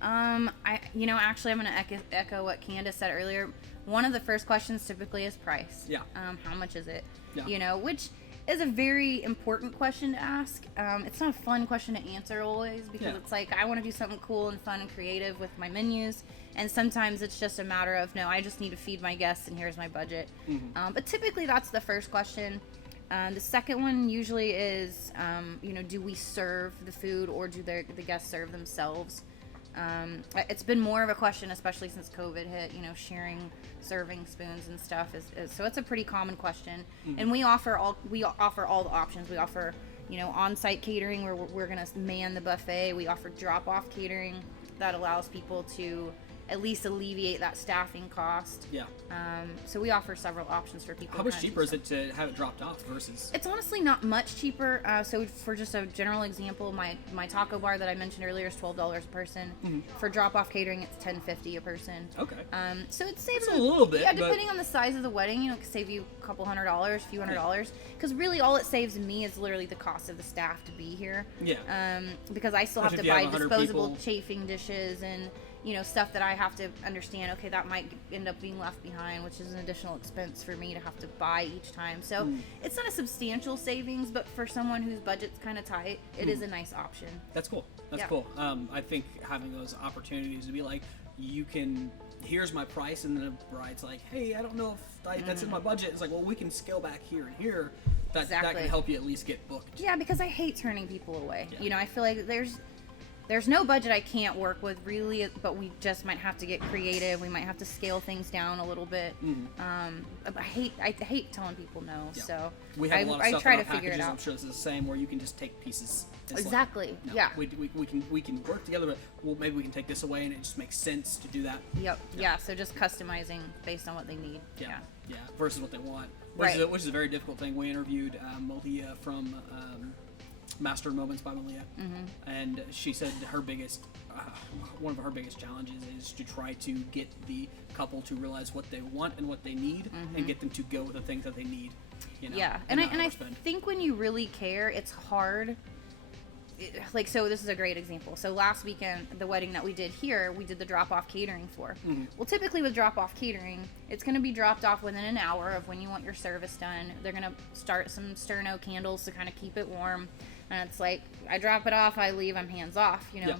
Actually, I'm gonna echo what Candace said earlier. One of the first questions typically is price. Yeah. How much is it? Yeah. You know, which is a very important question to ask. It's not a fun question to answer always, because it's like I want to do something cool and fun and creative with my menus, and sometimes it's just a matter of no, I just need to feed my guests and here's my budget. But typically that's the first question. The second one usually is, do we serve the food, or do the guests serve themselves? It's been more of a question, especially since COVID hit, sharing serving spoons and stuff so it's a pretty common question. And we offer all the options. We offer, on-site catering where we're going to man the buffet. We offer drop-off catering that allows people to at least alleviate that staffing cost. Yeah. So we offer several options for people. How much cheaper is it to have it dropped off versus? It's honestly not much cheaper. So for just a general example, my taco bar that I mentioned earlier is $12 a person. For drop-off catering, it's $10.50 a person. Okay. So it saves a little bit. Yeah, depending on the size of the wedding, it could save you a couple $100, a few $100. Because really, all it saves me is literally the cost of the staff to be here. Yeah. Because I still have to If you buy have 100 disposable people. chafing dishes and stuff that I have to understand, okay, that might end up being left behind, which is an additional expense for me to have to buy each time. So it's not a substantial savings, but for someone whose budget's kind of tight, it is a nice option. That's cool. That's Yeah. cool. I think having those opportunities to be like, here's my price, and then the bride's like, hey, I don't know if that's in my budget. It's like, well, we can scale back here and here. That Exactly. can help you at least get booked. Yeah, because I hate turning people away. Yeah. I feel like there's no budget I can't work with really, but we just might have to get creative. We might have to scale things down a little bit. But I hate telling people no. Yeah. So We have a lot of I stuff try in to our figure it packages. out. I'm sure this is the same, where you can just take pieces. It's like, Exactly. no, Yeah. We can work together, but maybe we can take this away, and it just makes sense to do that. Yep. Yeah. So just customizing based on what they need. Yeah. Versus what they want. Right. Which is a very difficult thing. We interviewed Malia from Master Moments by Malia, and she said one of her biggest challenges is to try to get the couple to realize what they want and what they need, and get them to go with the things that they need. Yeah, and I think when you really care, it's hard. So this is a great example. So last weekend, the wedding that we did here, we did the drop-off catering for. Well, typically with drop-off catering, it's going to be dropped off within an hour of when you want your service done. They're going to start some sterno candles to kind of keep it warm. And it's like, I drop it off, I leave, I'm hands off, Yeah.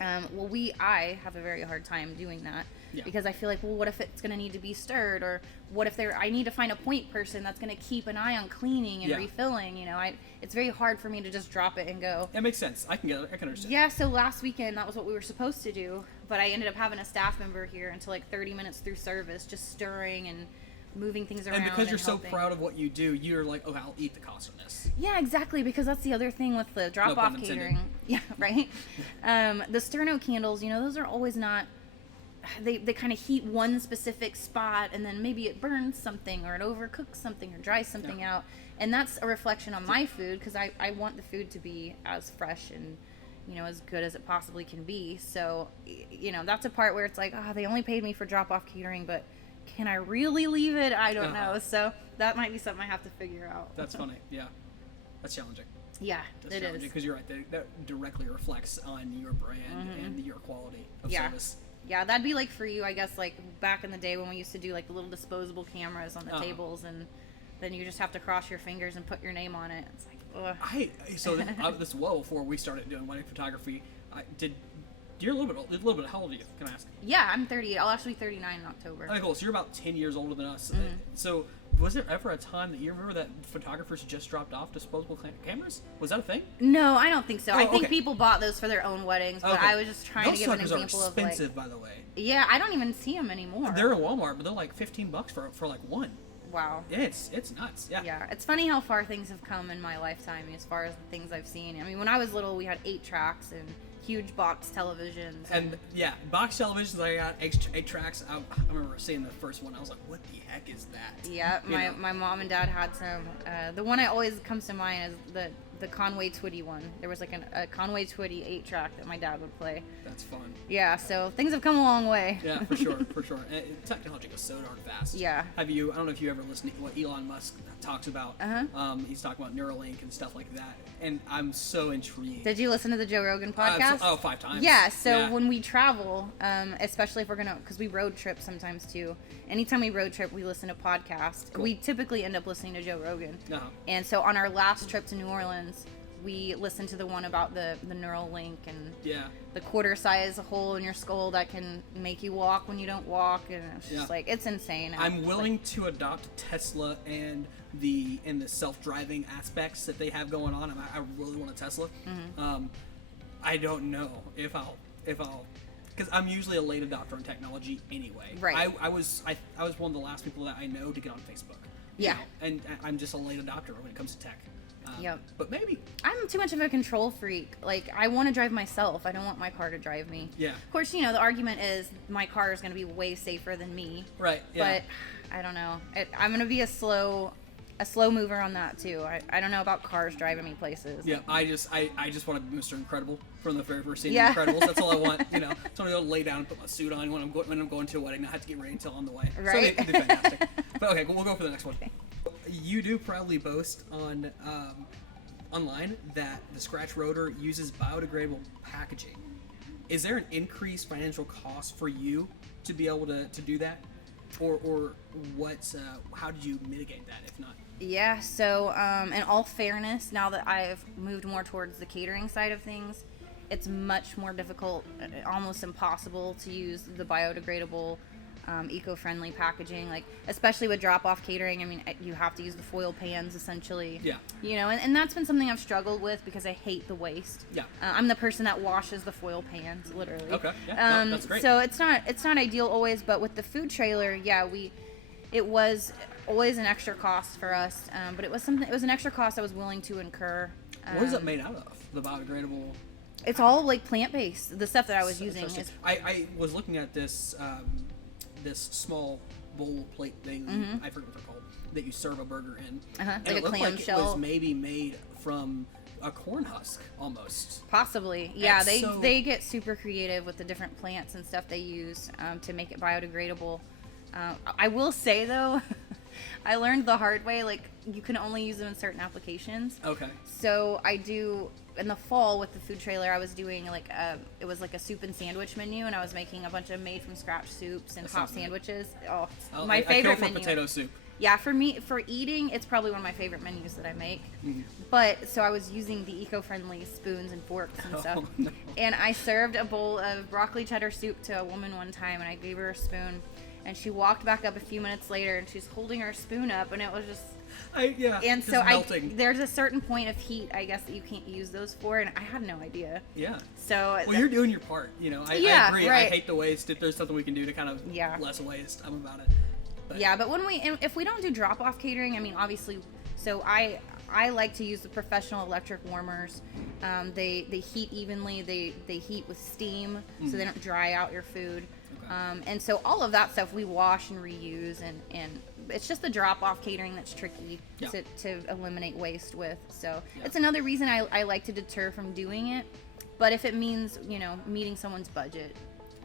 I have a very hard time doing that. Yeah. Because I feel like, well, what if it's going to need to be stirred, or what if I need to find a point person that's going to keep an eye on cleaning and refilling. It's very hard for me to just drop it and go. That makes sense. I can understand. Yeah, so last weekend that was what we were supposed to do, but I ended up having a staff member here until like 30 minutes through service, just stirring and moving things around. And because you're helping. so proud of what you do, you're like, oh, I'll eat the cost of this. Yeah, exactly, because that's the other thing with the drop-off catering. Yeah, right? The sterno candles, those are always not they kind of heat one specific spot, and then maybe it burns something, or it overcooks something, or dries something out. And that's a reflection on my food, because I want the food to be as fresh and, you know, as good as it possibly can be. So, you know, that's a part where it's like, oh, they only paid me for drop-off catering, but can I really leave it? I don't know. So that might be something I have to figure out. That's funny. Yeah. That's challenging. Yeah, That's it challenging, is. because you're right. That directly reflects on your brand and your quality of service. Yeah, that'd be like for you, I guess, like back in the day when we used to do like the little disposable cameras on the tables, and then you just have to cross your fingers and put your name on it. It's like, ugh. This is well before we started doing wedding photography. You're a little bit. How old are you? Can I ask? Yeah, I'm 38. I'll actually be 39 in October. Okay, cool. So you're about 10 years older than us. So was there ever a time that you remember that photographers just dropped off disposable cameras? Was that a thing? No, I don't think so. I think okay. people bought those for their own weddings, but I was just trying to give an example are of like. expensive, by the way. Yeah, I don't even see them anymore. They're in Walmart, but they're like $15 for like one. Wow. It's nuts. Yeah. Yeah, it's funny how far things have come in my lifetime as far as the things I've seen. I mean, when I was little, we had 8 tracks and huge box televisions. And yeah, box televisions. I got 8 tracks. I remember seeing the first one. I was like, "What the heck is that?" Yeah, my mom and dad had some. The one that always comes to mind is the Conway Twitty one. There was like a Conway Twitty 8-track that my dad would play. That's fun. Yeah, so things have come a long way. Yeah, for sure. Technology goes so darn fast. Yeah. I don't know if you ever listened to what Elon Musk talks about. He's talking about Neuralink and stuff like that, and I'm so intrigued. Did you listen to the Joe Rogan podcast? 5 times. Yeah, so when we travel, especially if we're gonna, because we road trip sometimes too. Anytime we road trip, we listen to podcasts. Cool. We typically end up listening to Joe Rogan. And so on our last trip to New Orleans, we listened to the one about the neural link and the quarter size hole in your skull that can make you walk when you don't walk, and it's just like, it's insane. I'm willing to adopt Tesla and the self-driving aspects that they have going on. I really want a Tesla. I don't know if I'll because I'm usually a late adopter in technology anyway. Right. I was one of the last people that I know to get on Facebook. Yeah. And I'm just a late adopter when it comes to tech. Yep. But maybe. I'm too much of a control freak. Like, I want to drive myself. I don't want my car to drive me. Yeah. Of course, you know, the argument is my car is going to be way safer than me. Right, yeah. But, I don't know. I'm going to be a slow mover on that, too. I don't know about cars driving me places. Yeah, I just want to be Mr. Incredible from the very first scene Yeah. of Incredibles. That's all I want, you know. So I'm going to go lay down and put my suit on when I'm going to a wedding. Not have to get ready until on the way. Right. So it'd be fantastic. But okay, we'll go for the next one. Okay. You do proudly boast on online that the Scratch Rotor uses biodegradable packaging. Is there an increased financial cost for you to be able to do that? Or what's how did you mitigate that, if not? Yeah, so in all fairness, now that I've moved more towards the catering side of things, it's much more difficult, almost impossible to use the biodegradable eco-friendly packaging, like especially with drop-off catering. I mean, you have to use the foil pans essentially. Yeah. You know, and that's been something I've struggled with because I hate the waste. Yeah. I'm the person that washes the foil pans, literally. Okay. Yeah. That's great. So it's not ideal always, but with the food trailer, yeah, it was always an extra cost for us, but it was an extra cost I was willing to incur. What is it made out of? The biodegradable. It's all like plant-based. The stuff that I was using is. I was looking at this. This small bowl plate thing, I forget what they're called, that you serve a burger in. And like it a looked clam like shell. it was maybe made from a corn husk, almost. Possibly. Yeah, And they get super creative with the different plants and stuff they use to make it biodegradable. I will say, though, I learned the hard way, like, you can only use them in certain applications. Okay. So I do, in the fall with the food trailer, I was doing like it was like a soup and sandwich menu, and I was making a bunch of made from scratch soups and hot sandwiches. Oh, it's my favorite menu. Potato soup. Yeah, for eating, it's probably one of my favorite menus that I make. But so I was using the eco-friendly spoons and forks and stuff. Oh, no. And I served a bowl of broccoli cheddar soup to a woman one time, and I gave her a spoon, and she walked back up a few minutes later, and she's holding her spoon up, and it was just. And so there's a certain point of heat, I guess, that you can't use those for, and I had no idea. Yeah. So. Well, you're doing your part, you know. I agree. Right. I hate the waste. If there's something we can do to kind of less waste, I'm about it. But. Yeah, but if we don't do drop-off catering, I mean, obviously, so I I like to use the professional electric warmers. They heat evenly. They heat with steam, so they don't dry out your food. Okay. And so all of that stuff we wash and reuse, and it's just the drop-off catering that's tricky to eliminate waste with. So it's another reason I like to deter from doing it. But if it means, meeting someone's budget.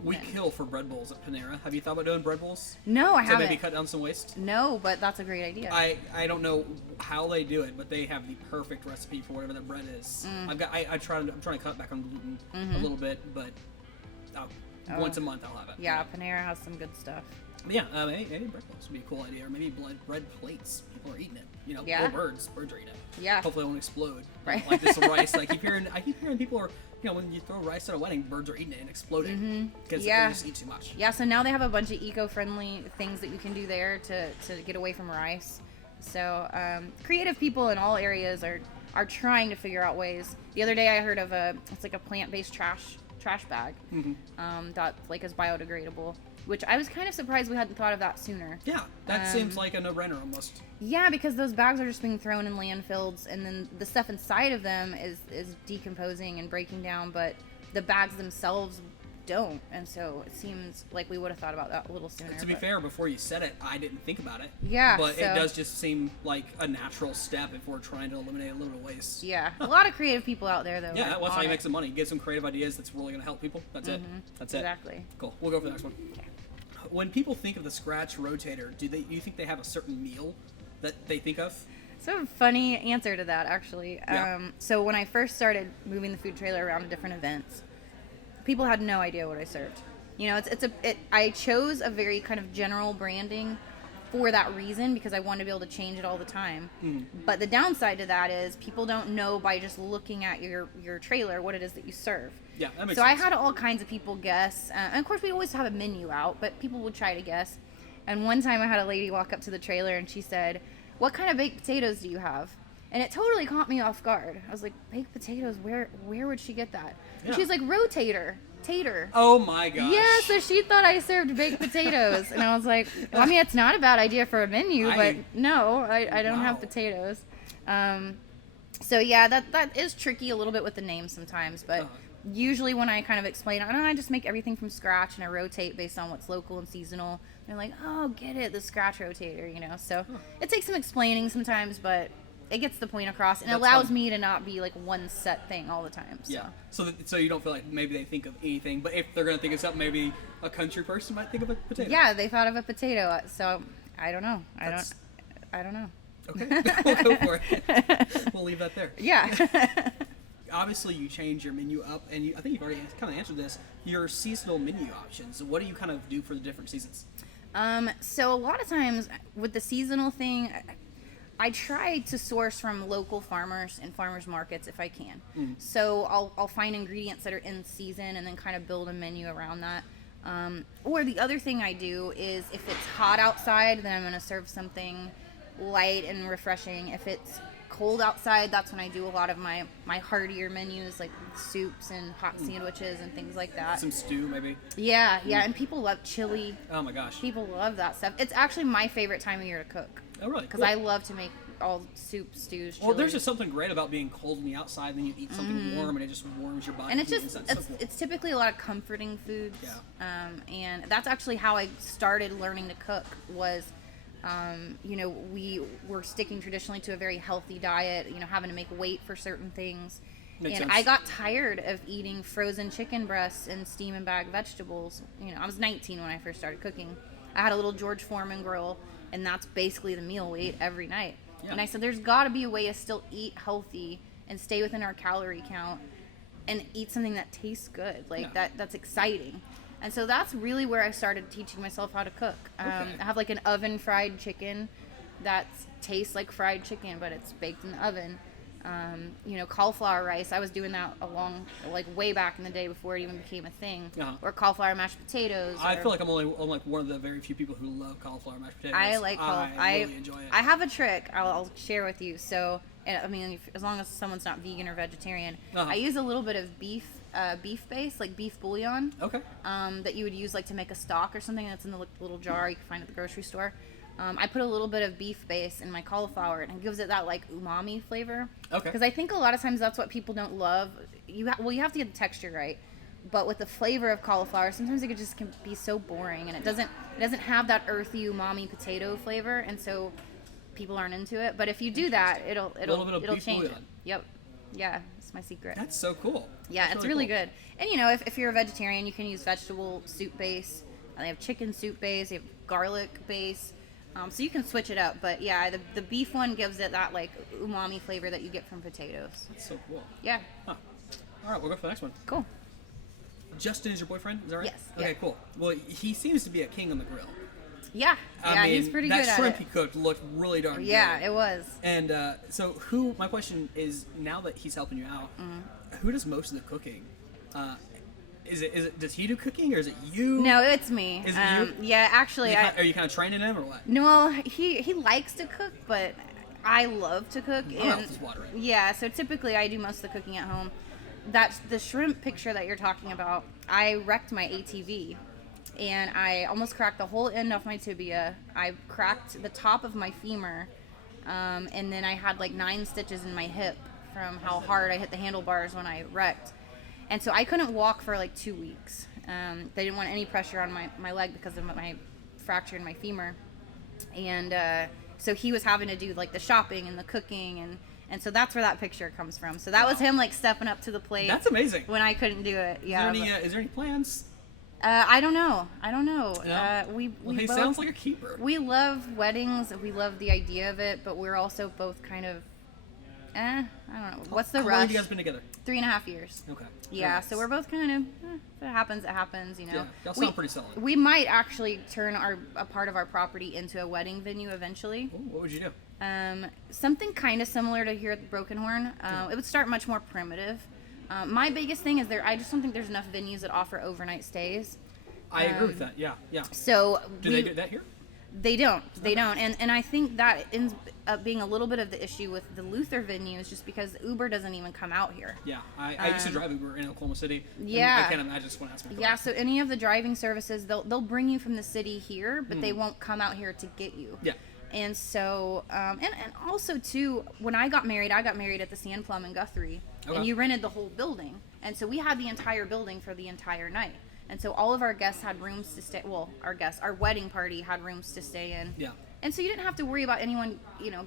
We kill for bread bowls at Panera. Have you thought about doing bread bowls? No, I haven't. To maybe cut down some waste? No, but that's a great idea. I don't know how they do it, but they have the perfect recipe for whatever the bread is. I'm trying to cut back on gluten a little bit, but once a month I'll have it. Yeah, Panera has some good stuff. But yeah, maybe bread bowls would be a cool idea, or maybe bread plates. People are eating it. Yeah. Or birds are eating it. Yeah. Hopefully it won't explode. Right. Like this rice. I keep hearing people are, when you throw rice at a wedding, birds are eating it and exploding because they just eat too much. Yeah. So now they have a bunch of eco-friendly things that you can do there to get away from rice. So creative people in all areas are trying to figure out ways. The other day I heard of it's like a plant-based trash bag that like is biodegradable, which I was kind of surprised we hadn't thought of that sooner. Yeah, that seems like a no-brainer almost. Yeah, because those bags are just being thrown in landfills, and then the stuff inside of them is decomposing and breaking down, but the bags themselves don't. And so it seems like we would have thought about that a little sooner. To be fair, before you said it, I didn't think about it. Yeah, but it does just seem like a natural step if we're trying to eliminate a little bit of waste. Yeah, a lot of creative people out there, though. Yeah, that's how you make some money. Get some creative ideas that's really going to help people. That's it. That's it. Exactly. Cool. We'll go for the next one. Okay. When people think of the Scratch Rotator, do you think they have a certain meal that they think of? So a funny answer to that, actually. Yeah. So when I first started moving the food trailer around to different events, people had no idea what I served. I chose a very kind of general branding for that reason, because I wanted to be able to change it all the time. But the downside to that is people don't know by just looking at your trailer what it is that you serve. Yeah, that makes sense. sense. I had all kinds of people guess. And of course, we always have a menu out, but people would try to guess. And one time I had a lady walk up to the trailer and she said, "What kind of baked potatoes do you have?" And it totally caught me off guard. I was like, baked potatoes? Where would she get that? Yeah. And she's like, Rotator. Tater. Oh my gosh. Yeah, so she thought I served baked potatoes. And I was like, well, I mean, it's not a bad idea for a menu, but no, I don't have potatoes. So yeah, that is tricky a little bit with the name sometimes, but usually when I kind of explain, I just make everything from scratch and I rotate based on what's local and seasonal. They're like, oh, get it, the Scratch Rotator, So it takes some explaining sometimes, but it gets the point across, and it allows me to not be like one set thing all the time. So. Yeah. So you don't feel like maybe they think of anything, but if they're gonna think of something, maybe a country person might think of a potato. Yeah, they thought of a potato. So I don't know. I don't know. Okay, we'll go for it. We'll leave that there. Yeah. Obviously, you change your menu up, and I think you've already kind of answered this. Your seasonal menu options. What do you kind of do for the different seasons? So a lot of times with the seasonal thing, I try to source from local farmers and farmers markets if I can. So I'll find ingredients that are in season and then kind of build a menu around that. Or the other thing I do is if it's hot outside, then I'm going to serve something light and refreshing. If it's cold outside, that's when I do a lot of my heartier menus, like soups and hot sandwiches and things like that. Some stew, maybe. Yeah, and people love chili. Oh my gosh. People love that stuff. It's actually my favorite time of year to cook. Oh, really? Because I love to make all soups, stews, chili. Well, there's just something great about being cold on the outside, and then you eat something warm, and it just warms your body. And it's typically a lot of comforting foods. Yeah. And that's actually how I started learning to cook was, we were sticking traditionally to a very healthy diet, having to make weight for certain things. Makes and sense. I got tired of eating frozen chicken breasts and steam and bag vegetables. I was 19 when I first started cooking. I had a little George Foreman grill, and that's basically the meal we ate every night. Yeah. And I said, there's got to be a way to still eat healthy and stay within our calorie count and eat something that tastes good, that's exciting. And so that's really where I started teaching myself how to cook. I have like an oven fried chicken that tastes like fried chicken, but it's baked in the oven. Cauliflower rice. I was doing that way back in the day before it even became a thing. Or cauliflower mashed potatoes. I feel like I'm one of the very few people who love cauliflower mashed potatoes. I like cauliflower. I really enjoy it. I have a trick I'll share with you. So, as long as someone's not vegan or vegetarian, I use a little bit of beef base, like beef bouillon. Okay. That you would use to make a stock or something that's in the little jar you can find at the grocery store. I put a little bit of beef base in my cauliflower, and it gives it that like umami flavor. Okay. Because I think a lot of times that's what people don't love. You have to get the texture right, but with the flavor of cauliflower, sometimes it can be so boring, and it doesn't have that earthy umami potato flavor, and so people aren't into it. But if you do that, it'll change it. Yep. Yeah, it's my secret. That's so cool. Yeah, That's it's really good. And if you're a vegetarian, you can use vegetable soup base. They have chicken soup base. They have garlic base. So you can switch it up. But yeah, the beef one gives it that like umami flavor that you get from potatoes. That's so cool. Yeah. Huh. All right, we'll go for the next one. Cool. Justin is your boyfriend? Is that right? Yes. Okay, yeah. cool. Well, he seems to be a king on the grill. Yeah. I mean, he's pretty good at it. That shrimp he cooked looked really darn good. Yeah, it was. And so my question is, now that he's helping you out, who does most of the cooking? Does he do cooking, or is it you? No, it's me. Is it you? Yeah, actually. Are you kind of training him, or what? No, well, he likes to cook, but I love to cook. My mouth is watering. Yeah, so typically I do most of the cooking at home. That's the shrimp picture that you're talking about. I wrecked my ATV, and I almost cracked the whole end off my tibia. I cracked the top of my femur, and then I had like 9 stitches in my hip from how hard I hit the handlebars when I wrecked. And so I couldn't walk for like 2 weeks. They didn't want any pressure on my leg because of my fracture in my femur. And so he was having to do like the shopping and the cooking, and so that's where that picture comes from. So that was him like stepping up to the plate. That's amazing. When I couldn't do it. Yeah. Is there any plans? I don't know. No? He sounds like a keeper. We love weddings. We love the idea of it, but we're also both kind of, I don't know. What's the rush? How long have you guys been together? 3.5 years. Okay. Yeah, Nice. So we're both kind of, if it happens, it happens, Yeah, y'all sound pretty solid. We might actually turn a part of our property into a wedding venue eventually. Ooh, what would you do? Something kind of similar to here at the Broken Horn. It would start much more primitive. My biggest thing is I just don't think there's enough venues that offer overnight stays. I agree with that. Yeah. So do they do that here? They don't. And I think that ends up being a little bit of the issue with the Luther venues, just because Uber doesn't even come out here. Yeah, I used to drive Uber in Oklahoma City. Yeah. I can't imagine. I just want to ask my Yeah, so any of the driving services, they'll bring you from the city here, but they won't come out here to get you. Yeah. And so, and also too, when I got married at the Sand Plum in Guthrie, and you rented the whole building. And so we had the entire building for the entire night. And so all of our guests had rooms to stay. Well, our wedding party had rooms to stay in. Yeah. And so you didn't have to worry about anyone,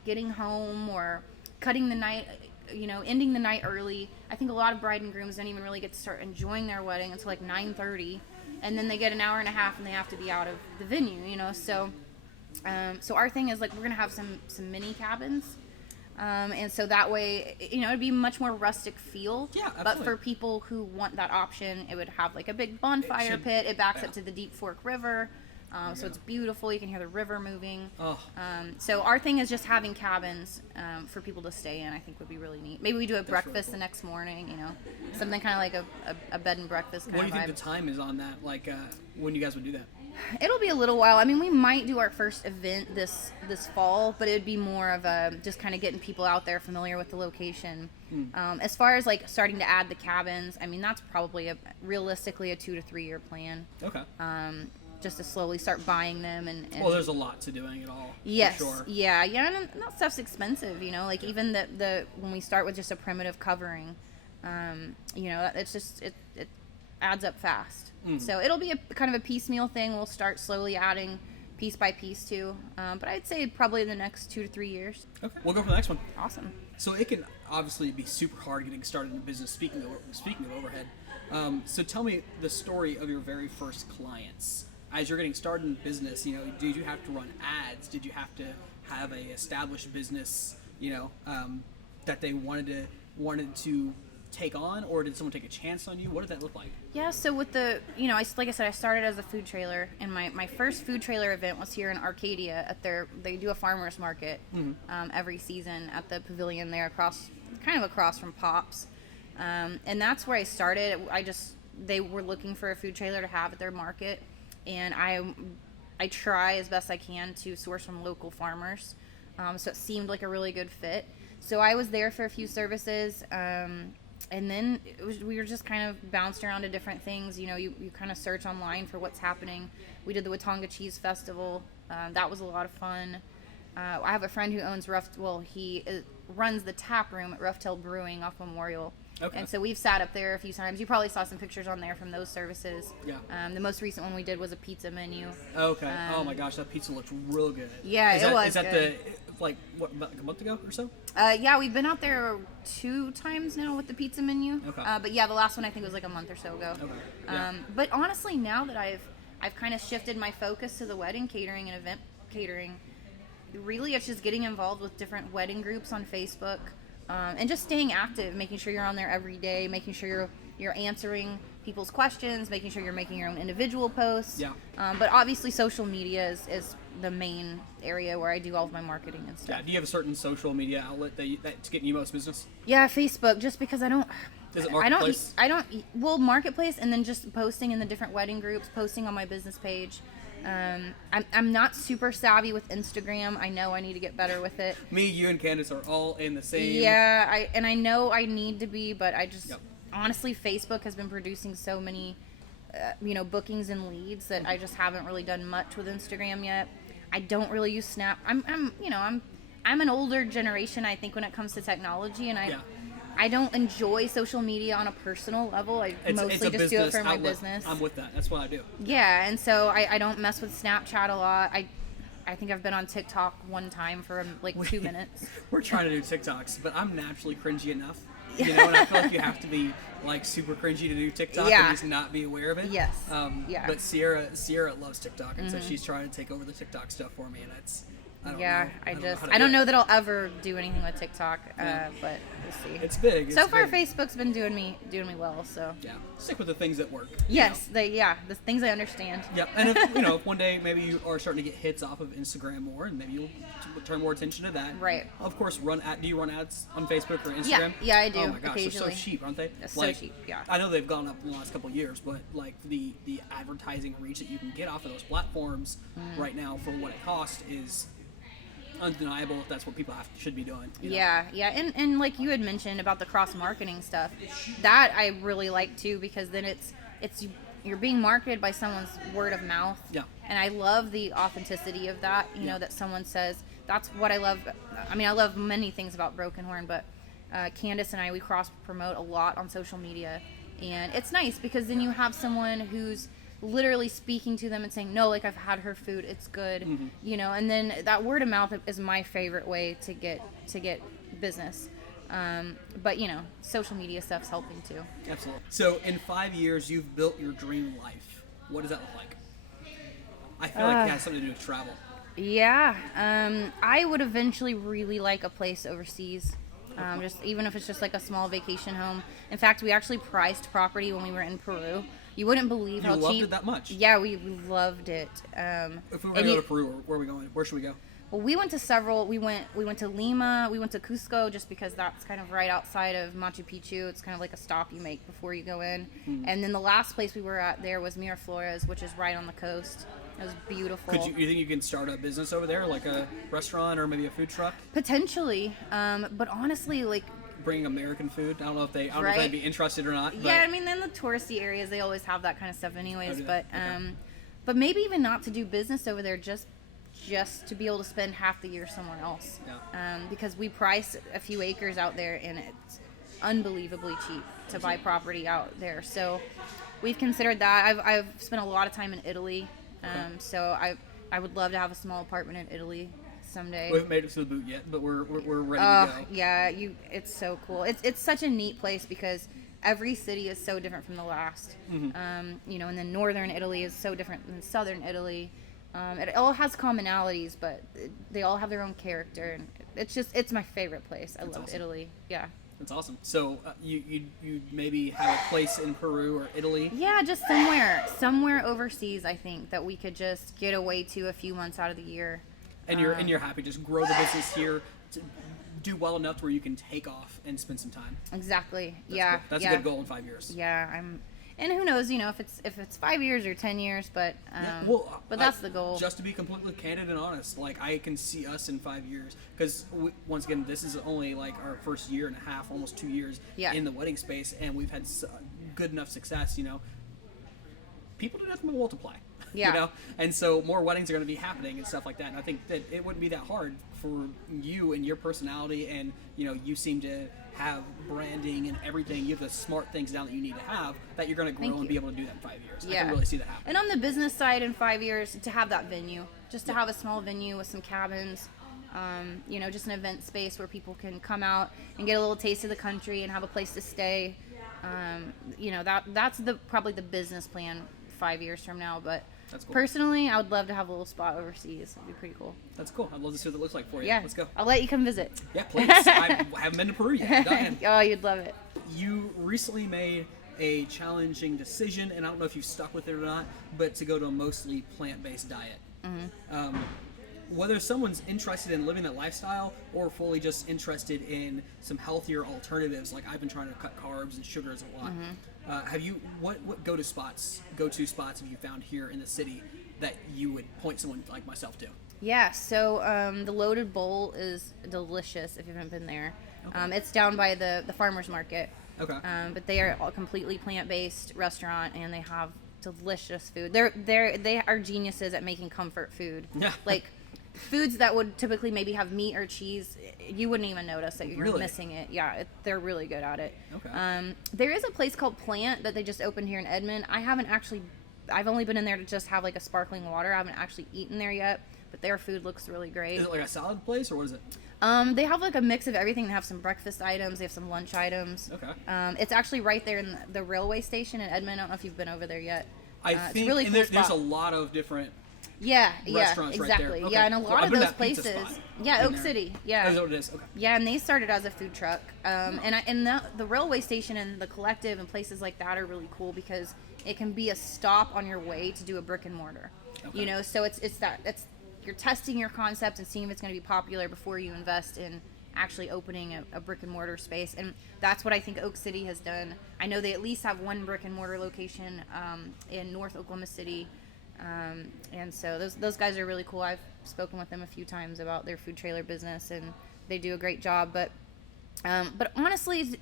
getting home or cutting the night, ending the night early. I think a lot of bride and grooms don't even really get to start enjoying their wedding until like 9:30, and then they get an hour and a half and they have to be out of the venue. So our thing is like we're gonna have some mini cabins. And so that way, it'd be much more rustic feel. Yeah, absolutely. But for people who want that option, it would have like a big bonfire pit. It backs up to the Deep Fork River. So it's beautiful. You can hear the river moving. Oh. So our thing is just having cabins for people to stay in. I think would be really neat. Maybe we do a breakfast really cool. the next morning. Something kind of like a bed and breakfast kind What do of you vibe. think the time is on that? Like when you guys would do that? It'll be a little while. I mean, we might do our first event this fall, but it'd be more of a just kind of getting people out there familiar with the location. As far as like starting to add the cabins, I mean, that's probably realistically a 2 to 3 year plan. Okay. Just to slowly start buying them and well, there's a lot to doing it all. Yes. For sure. Yeah, and that stuff's expensive. Like even the when we start with just a primitive covering, it's just it adds up fast. So it'll be a kind of a piecemeal thing. We'll start slowly adding piece by piece too. But I'd say probably in the next 2 to 3 years. Okay, we'll go for the next one. Awesome. So it can obviously be super hard getting started in business. Speaking of overhead, so tell me the story of your very first clients. As you're getting started in business, did you have to run ads? Did you have to have a established business, that they wanted to take on, or did someone take a chance on you? What did that look like? Yeah, so with the, like I said, I started as a food trailer, and my first food trailer event was here in Arcadia at they do a farmer's market every season at the pavilion there across from Pops. And that's where I started. They were looking for a food trailer to have at their market, and I try as best I can to source from local farmers. So it seemed like a really good fit. So I was there for a few services, And then we were just kind of bounced around to different things. You know, you kind of search online for what's happening. We did the Watanga Cheese Festival. That was a lot of fun. I have a friend who owns he runs the tap room at Rough Tail Brewing off Memorial. Okay. And so we've sat up there a few times. You probably saw some pictures on there from those services. Yeah. The most recent one we did was a pizza menu. Okay. Oh my gosh, that pizza looked real good. Yeah, it was Is that good. about like a month ago or so? Yeah, we've been out there 2 times now with the pizza menu. Okay. But yeah, the last one I think was like a month or so ago. Okay. Yeah. But honestly, now that I've kind of shifted my focus to the wedding catering and event catering, really it's just getting involved with different wedding groups on Facebook, and just staying active, making sure you're on there every day, making sure you're answering people's questions, making sure you're making your own individual posts. Yeah. But obviously social media is the main area where I do all of my marketing and stuff. Yeah. Do you have a certain social media outlet that's getting you most business? Yeah, Facebook, just because I don't... Is it Marketplace? Well, Marketplace, and then just posting in the different wedding groups, posting on my business page. I'm not super savvy with Instagram. I know I need to get better with it. Me, you, and Candace are all in the same. Yeah, I know I need to be, but I just... Yep. Honestly, Facebook has been producing so many, bookings and leads that I just haven't really done much with Instagram yet. I don't really use Snap. I'm an older generation, I think, when it comes to technology, and I don't enjoy social media on a personal level. It's mostly just do it for my business. I'm with that. That's what I do. Yeah, and so I don't mess with Snapchat a lot. I think I've been on TikTok one time for like 2 minutes. We're trying to do TikToks, but I'm naturally cringy enough. You know, and I feel like you have to be like super cringy to do TikTok and just not be aware of it. Yes. Yeah. But Sierra loves TikTok, and so she's trying to take over the TikTok stuff for me, and I don't know. I don't know that I'll ever do anything with TikTok, but we'll see. It's big. So far, Facebook's been doing me well. So yeah, stick with the things that work. Yes, the things I understand. Yeah, and if one day maybe you are starting to get hits off of Instagram more, and maybe you'll turn more attention to that. Right. Of course, do you run ads on Facebook or Instagram? Yeah, I do. Oh my gosh, they're so occasionally. cheap, aren't they? That's so cheap. Yeah. I know they've gone up in the last couple of years, but like the advertising reach that you can get off of those platforms right now for what it costs is undeniable if that's what people should be doing. Yeah, and like you had mentioned about the cross marketing stuff, that I really like too, because then it's you're being marketed by someone's word of mouth. Yeah. And I love the authenticity of that. You know, that someone says, that's what I love. I mean, I love many things about Broken Horn, but Candace and I, we cross promote a lot on social media, and it's nice because then you have someone who's literally speaking to them and saying, no, like, I've had her food, it's good, and then that word of mouth is my favorite way to get business. But social media stuff's helping too. Absolutely. So in 5 years, you've built your dream life. What does that look like? I feel like it has something to do with travel. Yeah. I would eventually really like a place overseas. Just even if it's just like a small vacation home. In fact, we actually priced property when we were in Peru. You wouldn't believe how cheap. You loved it that much? Yeah, we loved it. If we were going to go to Peru, where are we going? Where should we go? Well, we went to several. We went to Lima. We went to Cusco just because that's kind of right outside of Machu Picchu. It's kind of like a stop you make before you go in. And then the last place we were at there was Miraflores, which is right on the coast. It was beautiful. You think you can start a business over there, like a restaurant or maybe a food truck? Potentially, but honestly, like, bringing American food. I don't know if they'd be interested or not. But. Yeah, I mean, in the touristy areas, they always have that kind of stuff anyways. Okay. But maybe even not to do business over there, just to be able to spend half the year somewhere else. Yeah. Because we priced a few acres out there, and it's unbelievably cheap to buy property out there. So we've considered that. I've spent a lot of time in Italy. So I would love to have a small apartment in Italy someday. We haven't made it to the boot yet, but we're ready to go. Yeah, it's so cool. It's such a neat place because every city is so different from the last. And then northern Italy is so different than southern Italy. It all has commonalities, but they all have their own character, and it's my favorite place. I love Italy. Yeah. That's awesome. So you maybe have a place in Peru or Italy? Yeah, just somewhere overseas. I think that we could just get away to a few months out of the year. And you're happy just grow the business here, to do well enough where you can take off and spend some time. Exactly. That's cool. That's a good goal in 5 years. Yeah, And who knows, if it's 5 years or 10 years, but but that's the goal. Just to be completely candid and honest, like I can see us in 5 years, because once again, this is only like our first year and a half, almost 2 years in the wedding space, and we've had good enough success. People do nothing but multiply. Yeah. And so more weddings are going to be happening and stuff like that. And I think that it wouldn't be that hard for you and your personality, and you seem to have branding and everything. You have the smart things down that you need to have, that you're going to grow and be able to do that in 5 years. Yeah. I can really see that happen. And on the business side, in 5 years, to have that venue, just to have a small venue with some cabins, just an event space where people can come out and get a little taste of the country and have a place to stay. That's probably the business plan 5 years from now. But that's cool. Personally, I would love to have a little spot overseas. It'd be pretty cool. That's cool. I'd love to see what it looks like for you. Yeah. Let's go. I'll let you come visit. Yeah, please. I haven't been to Peru yet. Go ahead. Oh, you'd love it. You recently made a challenging decision, and I don't know if you've stuck with it or not, but to go to a mostly plant-based diet. Mm-hmm. Whether someone's interested in living that lifestyle or fully just interested in some healthier alternatives, like I've been trying to cut carbs and sugars a lot. Mm-hmm. What go-to spots have you found here in the city that you would point someone like myself to? Yeah, so the Loaded Bowl is delicious if you haven't been there. Okay. It's down by the farmer's market. Okay. But they are a completely plant-based restaurant, and they have delicious food. They are geniuses at making comfort food. Yeah. Like foods that would typically maybe have meat or cheese, you wouldn't even notice that you're missing it. Yeah, they're really good at it. Okay. There is a place called Plant that they just opened here in Edmond. I've only been in there to just have like a sparkling water. I haven't actually eaten there yet, but their food looks really great. Is it like a salad place, or what is it? They have like a mix of everything. They have some breakfast items. They have some lunch items. Okay. It's actually right there in the railway station in Edmond. I don't know if you've been over there yet. I think it's a really cool there's a lot of different restaurants exactly. right there. Okay. Yeah, and a lot of those places. Yeah, Oak there. City. Yeah. Is that what it is? Okay. Yeah, and they started as a food truck. And the railway station and the Collective and places like that are really cool because it can be a stop on your way to do a brick and mortar. Okay. So it's you're testing your concept and seeing if it's going to be popular before you invest in actually opening a brick and mortar space. And that's what I think Oak City has done. I know they at least have one brick and mortar location in North Oklahoma City. And so those guys are really cool. I've spoken with them a few times about their food trailer business, and they do a great job. But honestly,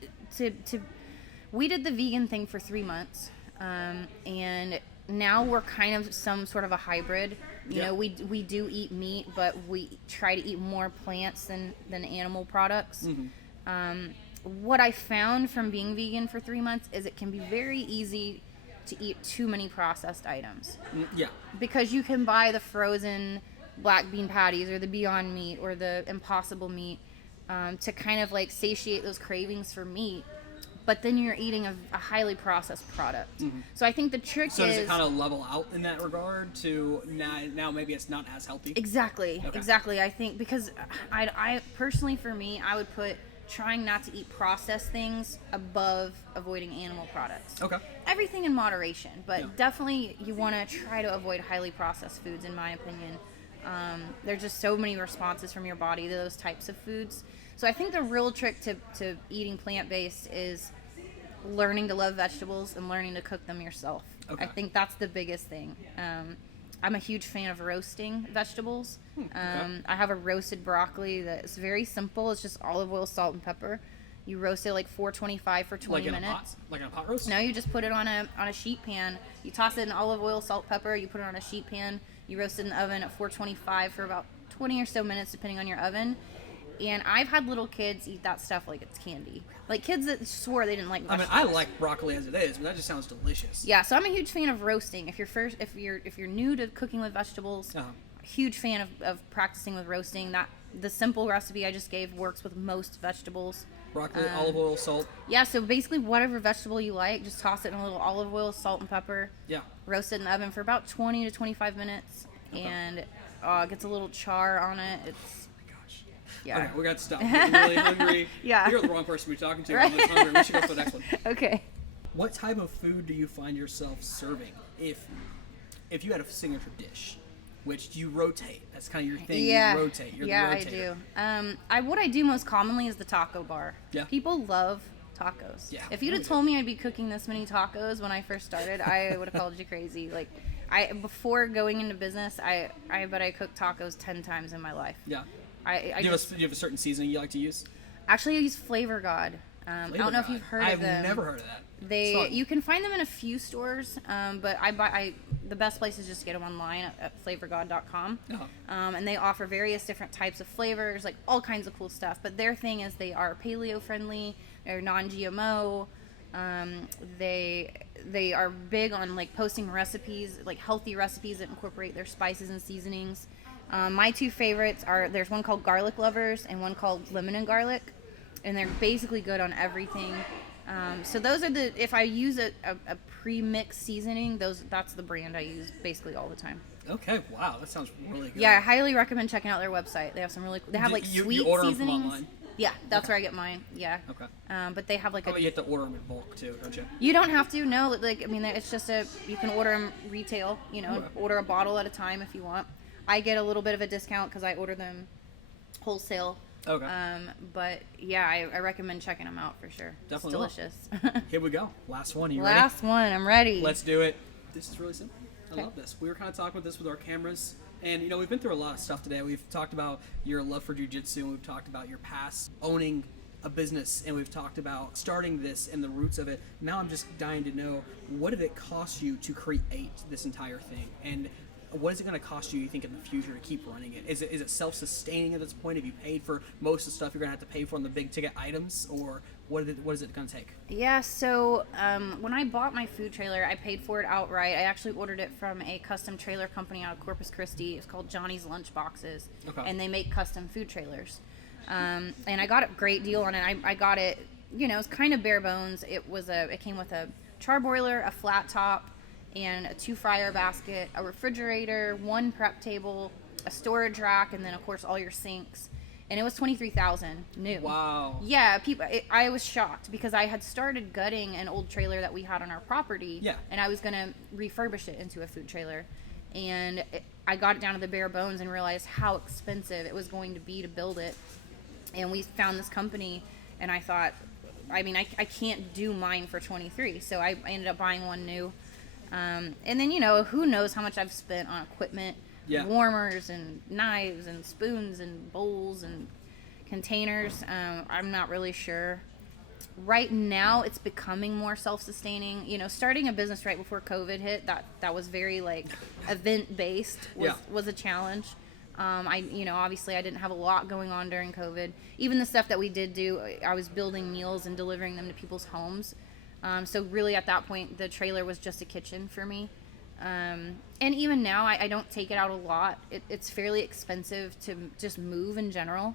we did the vegan thing for 3 months, and now we're kind of some sort of a hybrid. You know, we do eat meat, but we try to eat more plants than animal products. Mm-hmm. What I found from being vegan for 3 months is it can be very easy to eat too many processed items. Yeah. Because you can buy the frozen black bean patties or the Beyond Meat or the Impossible Meat to kind of like satiate those cravings for meat. But then you're eating a highly processed product. Mm-hmm. So I think the trick is... So does it kind of level out in that regard to now maybe it's not as healthy? Exactly. Okay. Exactly. I think because I personally, for me, I would put trying not to eat processed things above avoiding animal products. Okay. Everything in moderation, but definitely you want to try to avoid highly processed foods, in my opinion. There's just so many responses from your body to those types of foods. So I think the real trick to eating plant-based is learning to love vegetables and learning to cook them yourself. Okay. I think that's the biggest thing. I'm a huge fan of roasting vegetables. I have a roasted broccoli that's very simple. It's just olive oil, salt, and pepper. You roast it like 425 for 20 minutes. Like in a pot roast? No, you just put it on a sheet pan. You toss it in olive oil, salt, pepper. You put it on a sheet pan. You roast it in the oven at 425 for about 20 or so minutes, depending on your oven. And I've had little kids eat that stuff like it's candy. Like kids that swore they didn't like vegetables. I mean, I like broccoli as it is, but that just sounds delicious. Yeah, so I'm a huge fan of roasting. If you're new to cooking with vegetables, huge fan of practicing with roasting. The simple recipe I just gave works with most vegetables. Broccoli, olive oil, salt. Yeah, so basically whatever vegetable you like, just toss it in a little olive oil, salt, and pepper. Yeah. Roast it in the oven for about 20 to 25 minutes, and it gets a little char on it. It's yeah. Okay, we got to stop. I'm really hungry. Yeah. You're the wrong person to be talking to. Right? I'm just hungry. We should go to the next one. Okay. What type of food do you find yourself serving? If you had a signature dish, which you rotate. That's kind of your thing. Yeah. You rotate. You're the rotator. I do. What I do most commonly is the taco bar. Yeah. People love tacos. Yeah. If you'd have told me I'd be cooking this many tacos when I first started, I would have called you crazy. Like, before going into business, I bet I cooked tacos 10 times in my life. Yeah. I Do you have a certain seasoning you like to use? Actually, I use Flavor God. I don't know if you've heard of them. I've never heard of that. You can find them in a few stores, but the best place is just to get them online at flavorgod.com. Uh-huh. And they offer various different types of flavors, like all kinds of cool stuff. But their thing is they are paleo friendly, they're non-GMO. They are big on like posting recipes, like healthy recipes that incorporate their spices and seasonings. My two favorites there's one called Garlic Lovers and one called Lemon and Garlic, and they're basically good on everything. So those are if I use a pre-mixed seasoning, that's the brand I use basically all the time. Okay, wow, that sounds really good. Yeah, I highly recommend checking out their website. They have some really, they have like sweet you order seasonings. them from online? Yeah, that's where I get mine. Yeah. Okay. But they have like you have to order them in bulk too, don't you? You don't have to. No, like I mean, it's just you can order them retail. Okay. Order a bottle at a time if you want. I get a little bit of a discount because I order them wholesale. Okay. But yeah, I recommend checking them out for sure. Definitely. It's delicious. Here we go. Last one. You Last one. I'm ready. Let's do it. This is really simple. Okay. I love this. We were kind of talking about this with our cameras. And, we've been through a lot of stuff today. We've talked about your love for jiu-jitsu, and we've talked about your past owning a business, and we've talked about starting this and the roots of it. Now I'm just dying to know, what did it cost you to create this entire thing? And what is it going to cost you think, in the future to keep running it? Is it self-sustaining at this point? Have you paid for most of the stuff you're going to have to pay for on the big-ticket items? Or what is it going to take? Yeah, so when I bought my food trailer, I paid for it outright. I actually ordered it from a custom trailer company out of Corpus Christi. It's called Johnny's Lunch Boxes. Okay. And they make custom food trailers. And I got a great deal on it. I got it, it's kind of bare bones. It came with a charbroiler, a flat top, and a 2-fryer basket, a refrigerator, 1 prep table, a storage rack, and then of course all your sinks. And it was $23,000 new. Wow. Yeah, I was shocked because I had started gutting an old trailer that we had on our property. Yeah. And I was going to refurbish it into a food trailer. And I got it down to the bare bones and realized how expensive it was going to be to build it. And we found this company, and I thought, I can't do mine for $23,000. So I ended up buying one new. And then, who knows how much I've spent on equipment. Yeah. Warmers and knives and spoons and bowls and containers. I'm not really sure. Right now, it's becoming more self-sustaining. Starting a business right before COVID hit, that was very event-based was a challenge. Obviously I didn't have a lot going on during COVID. Even the stuff that we did do, I was building meals and delivering them to people's homes. So really at that point, the trailer was just a kitchen for me. And even now, I don't take it out a lot. It's fairly expensive to just move in general.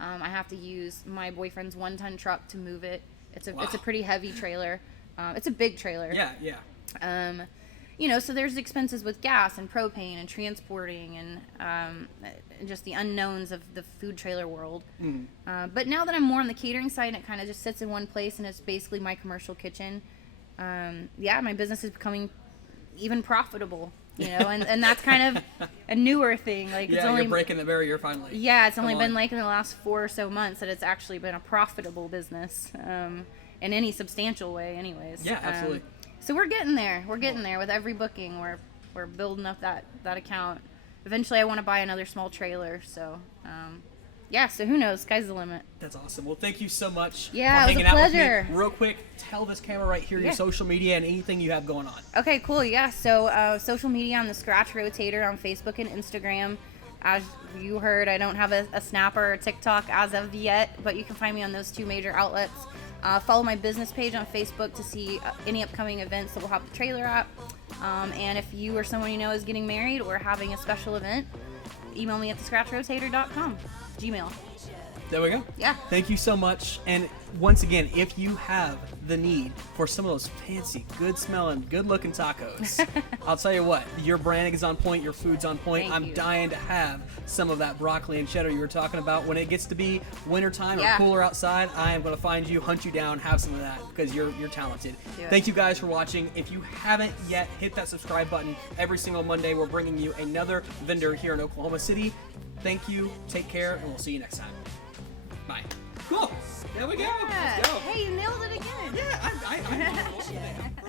I have to use my boyfriend's 1-ton truck to move it. It's a pretty heavy trailer. It's a big trailer. Yeah. So there's expenses with gas and propane and transporting and just the unknowns of the food trailer world. But now that I'm more on the catering side and it kind of just sits in one place and it's basically my commercial kitchen, my business is becoming even profitable, and that's kind of a newer thing. You're breaking the barrier finally. Yeah, it's only been in the last 4 or so months that it's actually been a profitable business in any substantial way anyways. Yeah, absolutely. So we're getting there. We're getting there with every booking. We're building up that account. Eventually I want to buy another small trailer, so so who knows? Sky's the limit. That's awesome. Well, thank you so much for it was hanging a pleasure. out with me. Real quick, tell this camera right here your social media and anything you have going on. Okay, cool. Yeah, so social media on the Scratch Rotator on Facebook and Instagram. As you heard, I don't have a Snapper or TikTok as of yet, but you can find me on those 2 major outlets. Follow my business page on Facebook to see any upcoming events that we'll have the trailer at. And if you or someone you know is getting married or having a special event, email me at thescratchrotator.com. Gmail. There we go. Yeah. Thank you so much. And once again, if you have the need for some of those fancy, good-smelling, good-looking tacos, I'll tell you what, your branding is on point, your food's on point. Thank I'm you. dying to have some of that broccoli and cheddar you were talking about. When it gets to be wintertime or cooler outside, I am going to find you, hunt you down, have some of that because you're talented. Thank you guys for watching. If you haven't yet, hit that subscribe button. Every single Monday, we're bringing you another vendor here in Oklahoma City. Thank you, take care, and we'll see you next time. Bye. Cool. There we go. Yeah. Let's go. Hey, you nailed it again. Yeah, I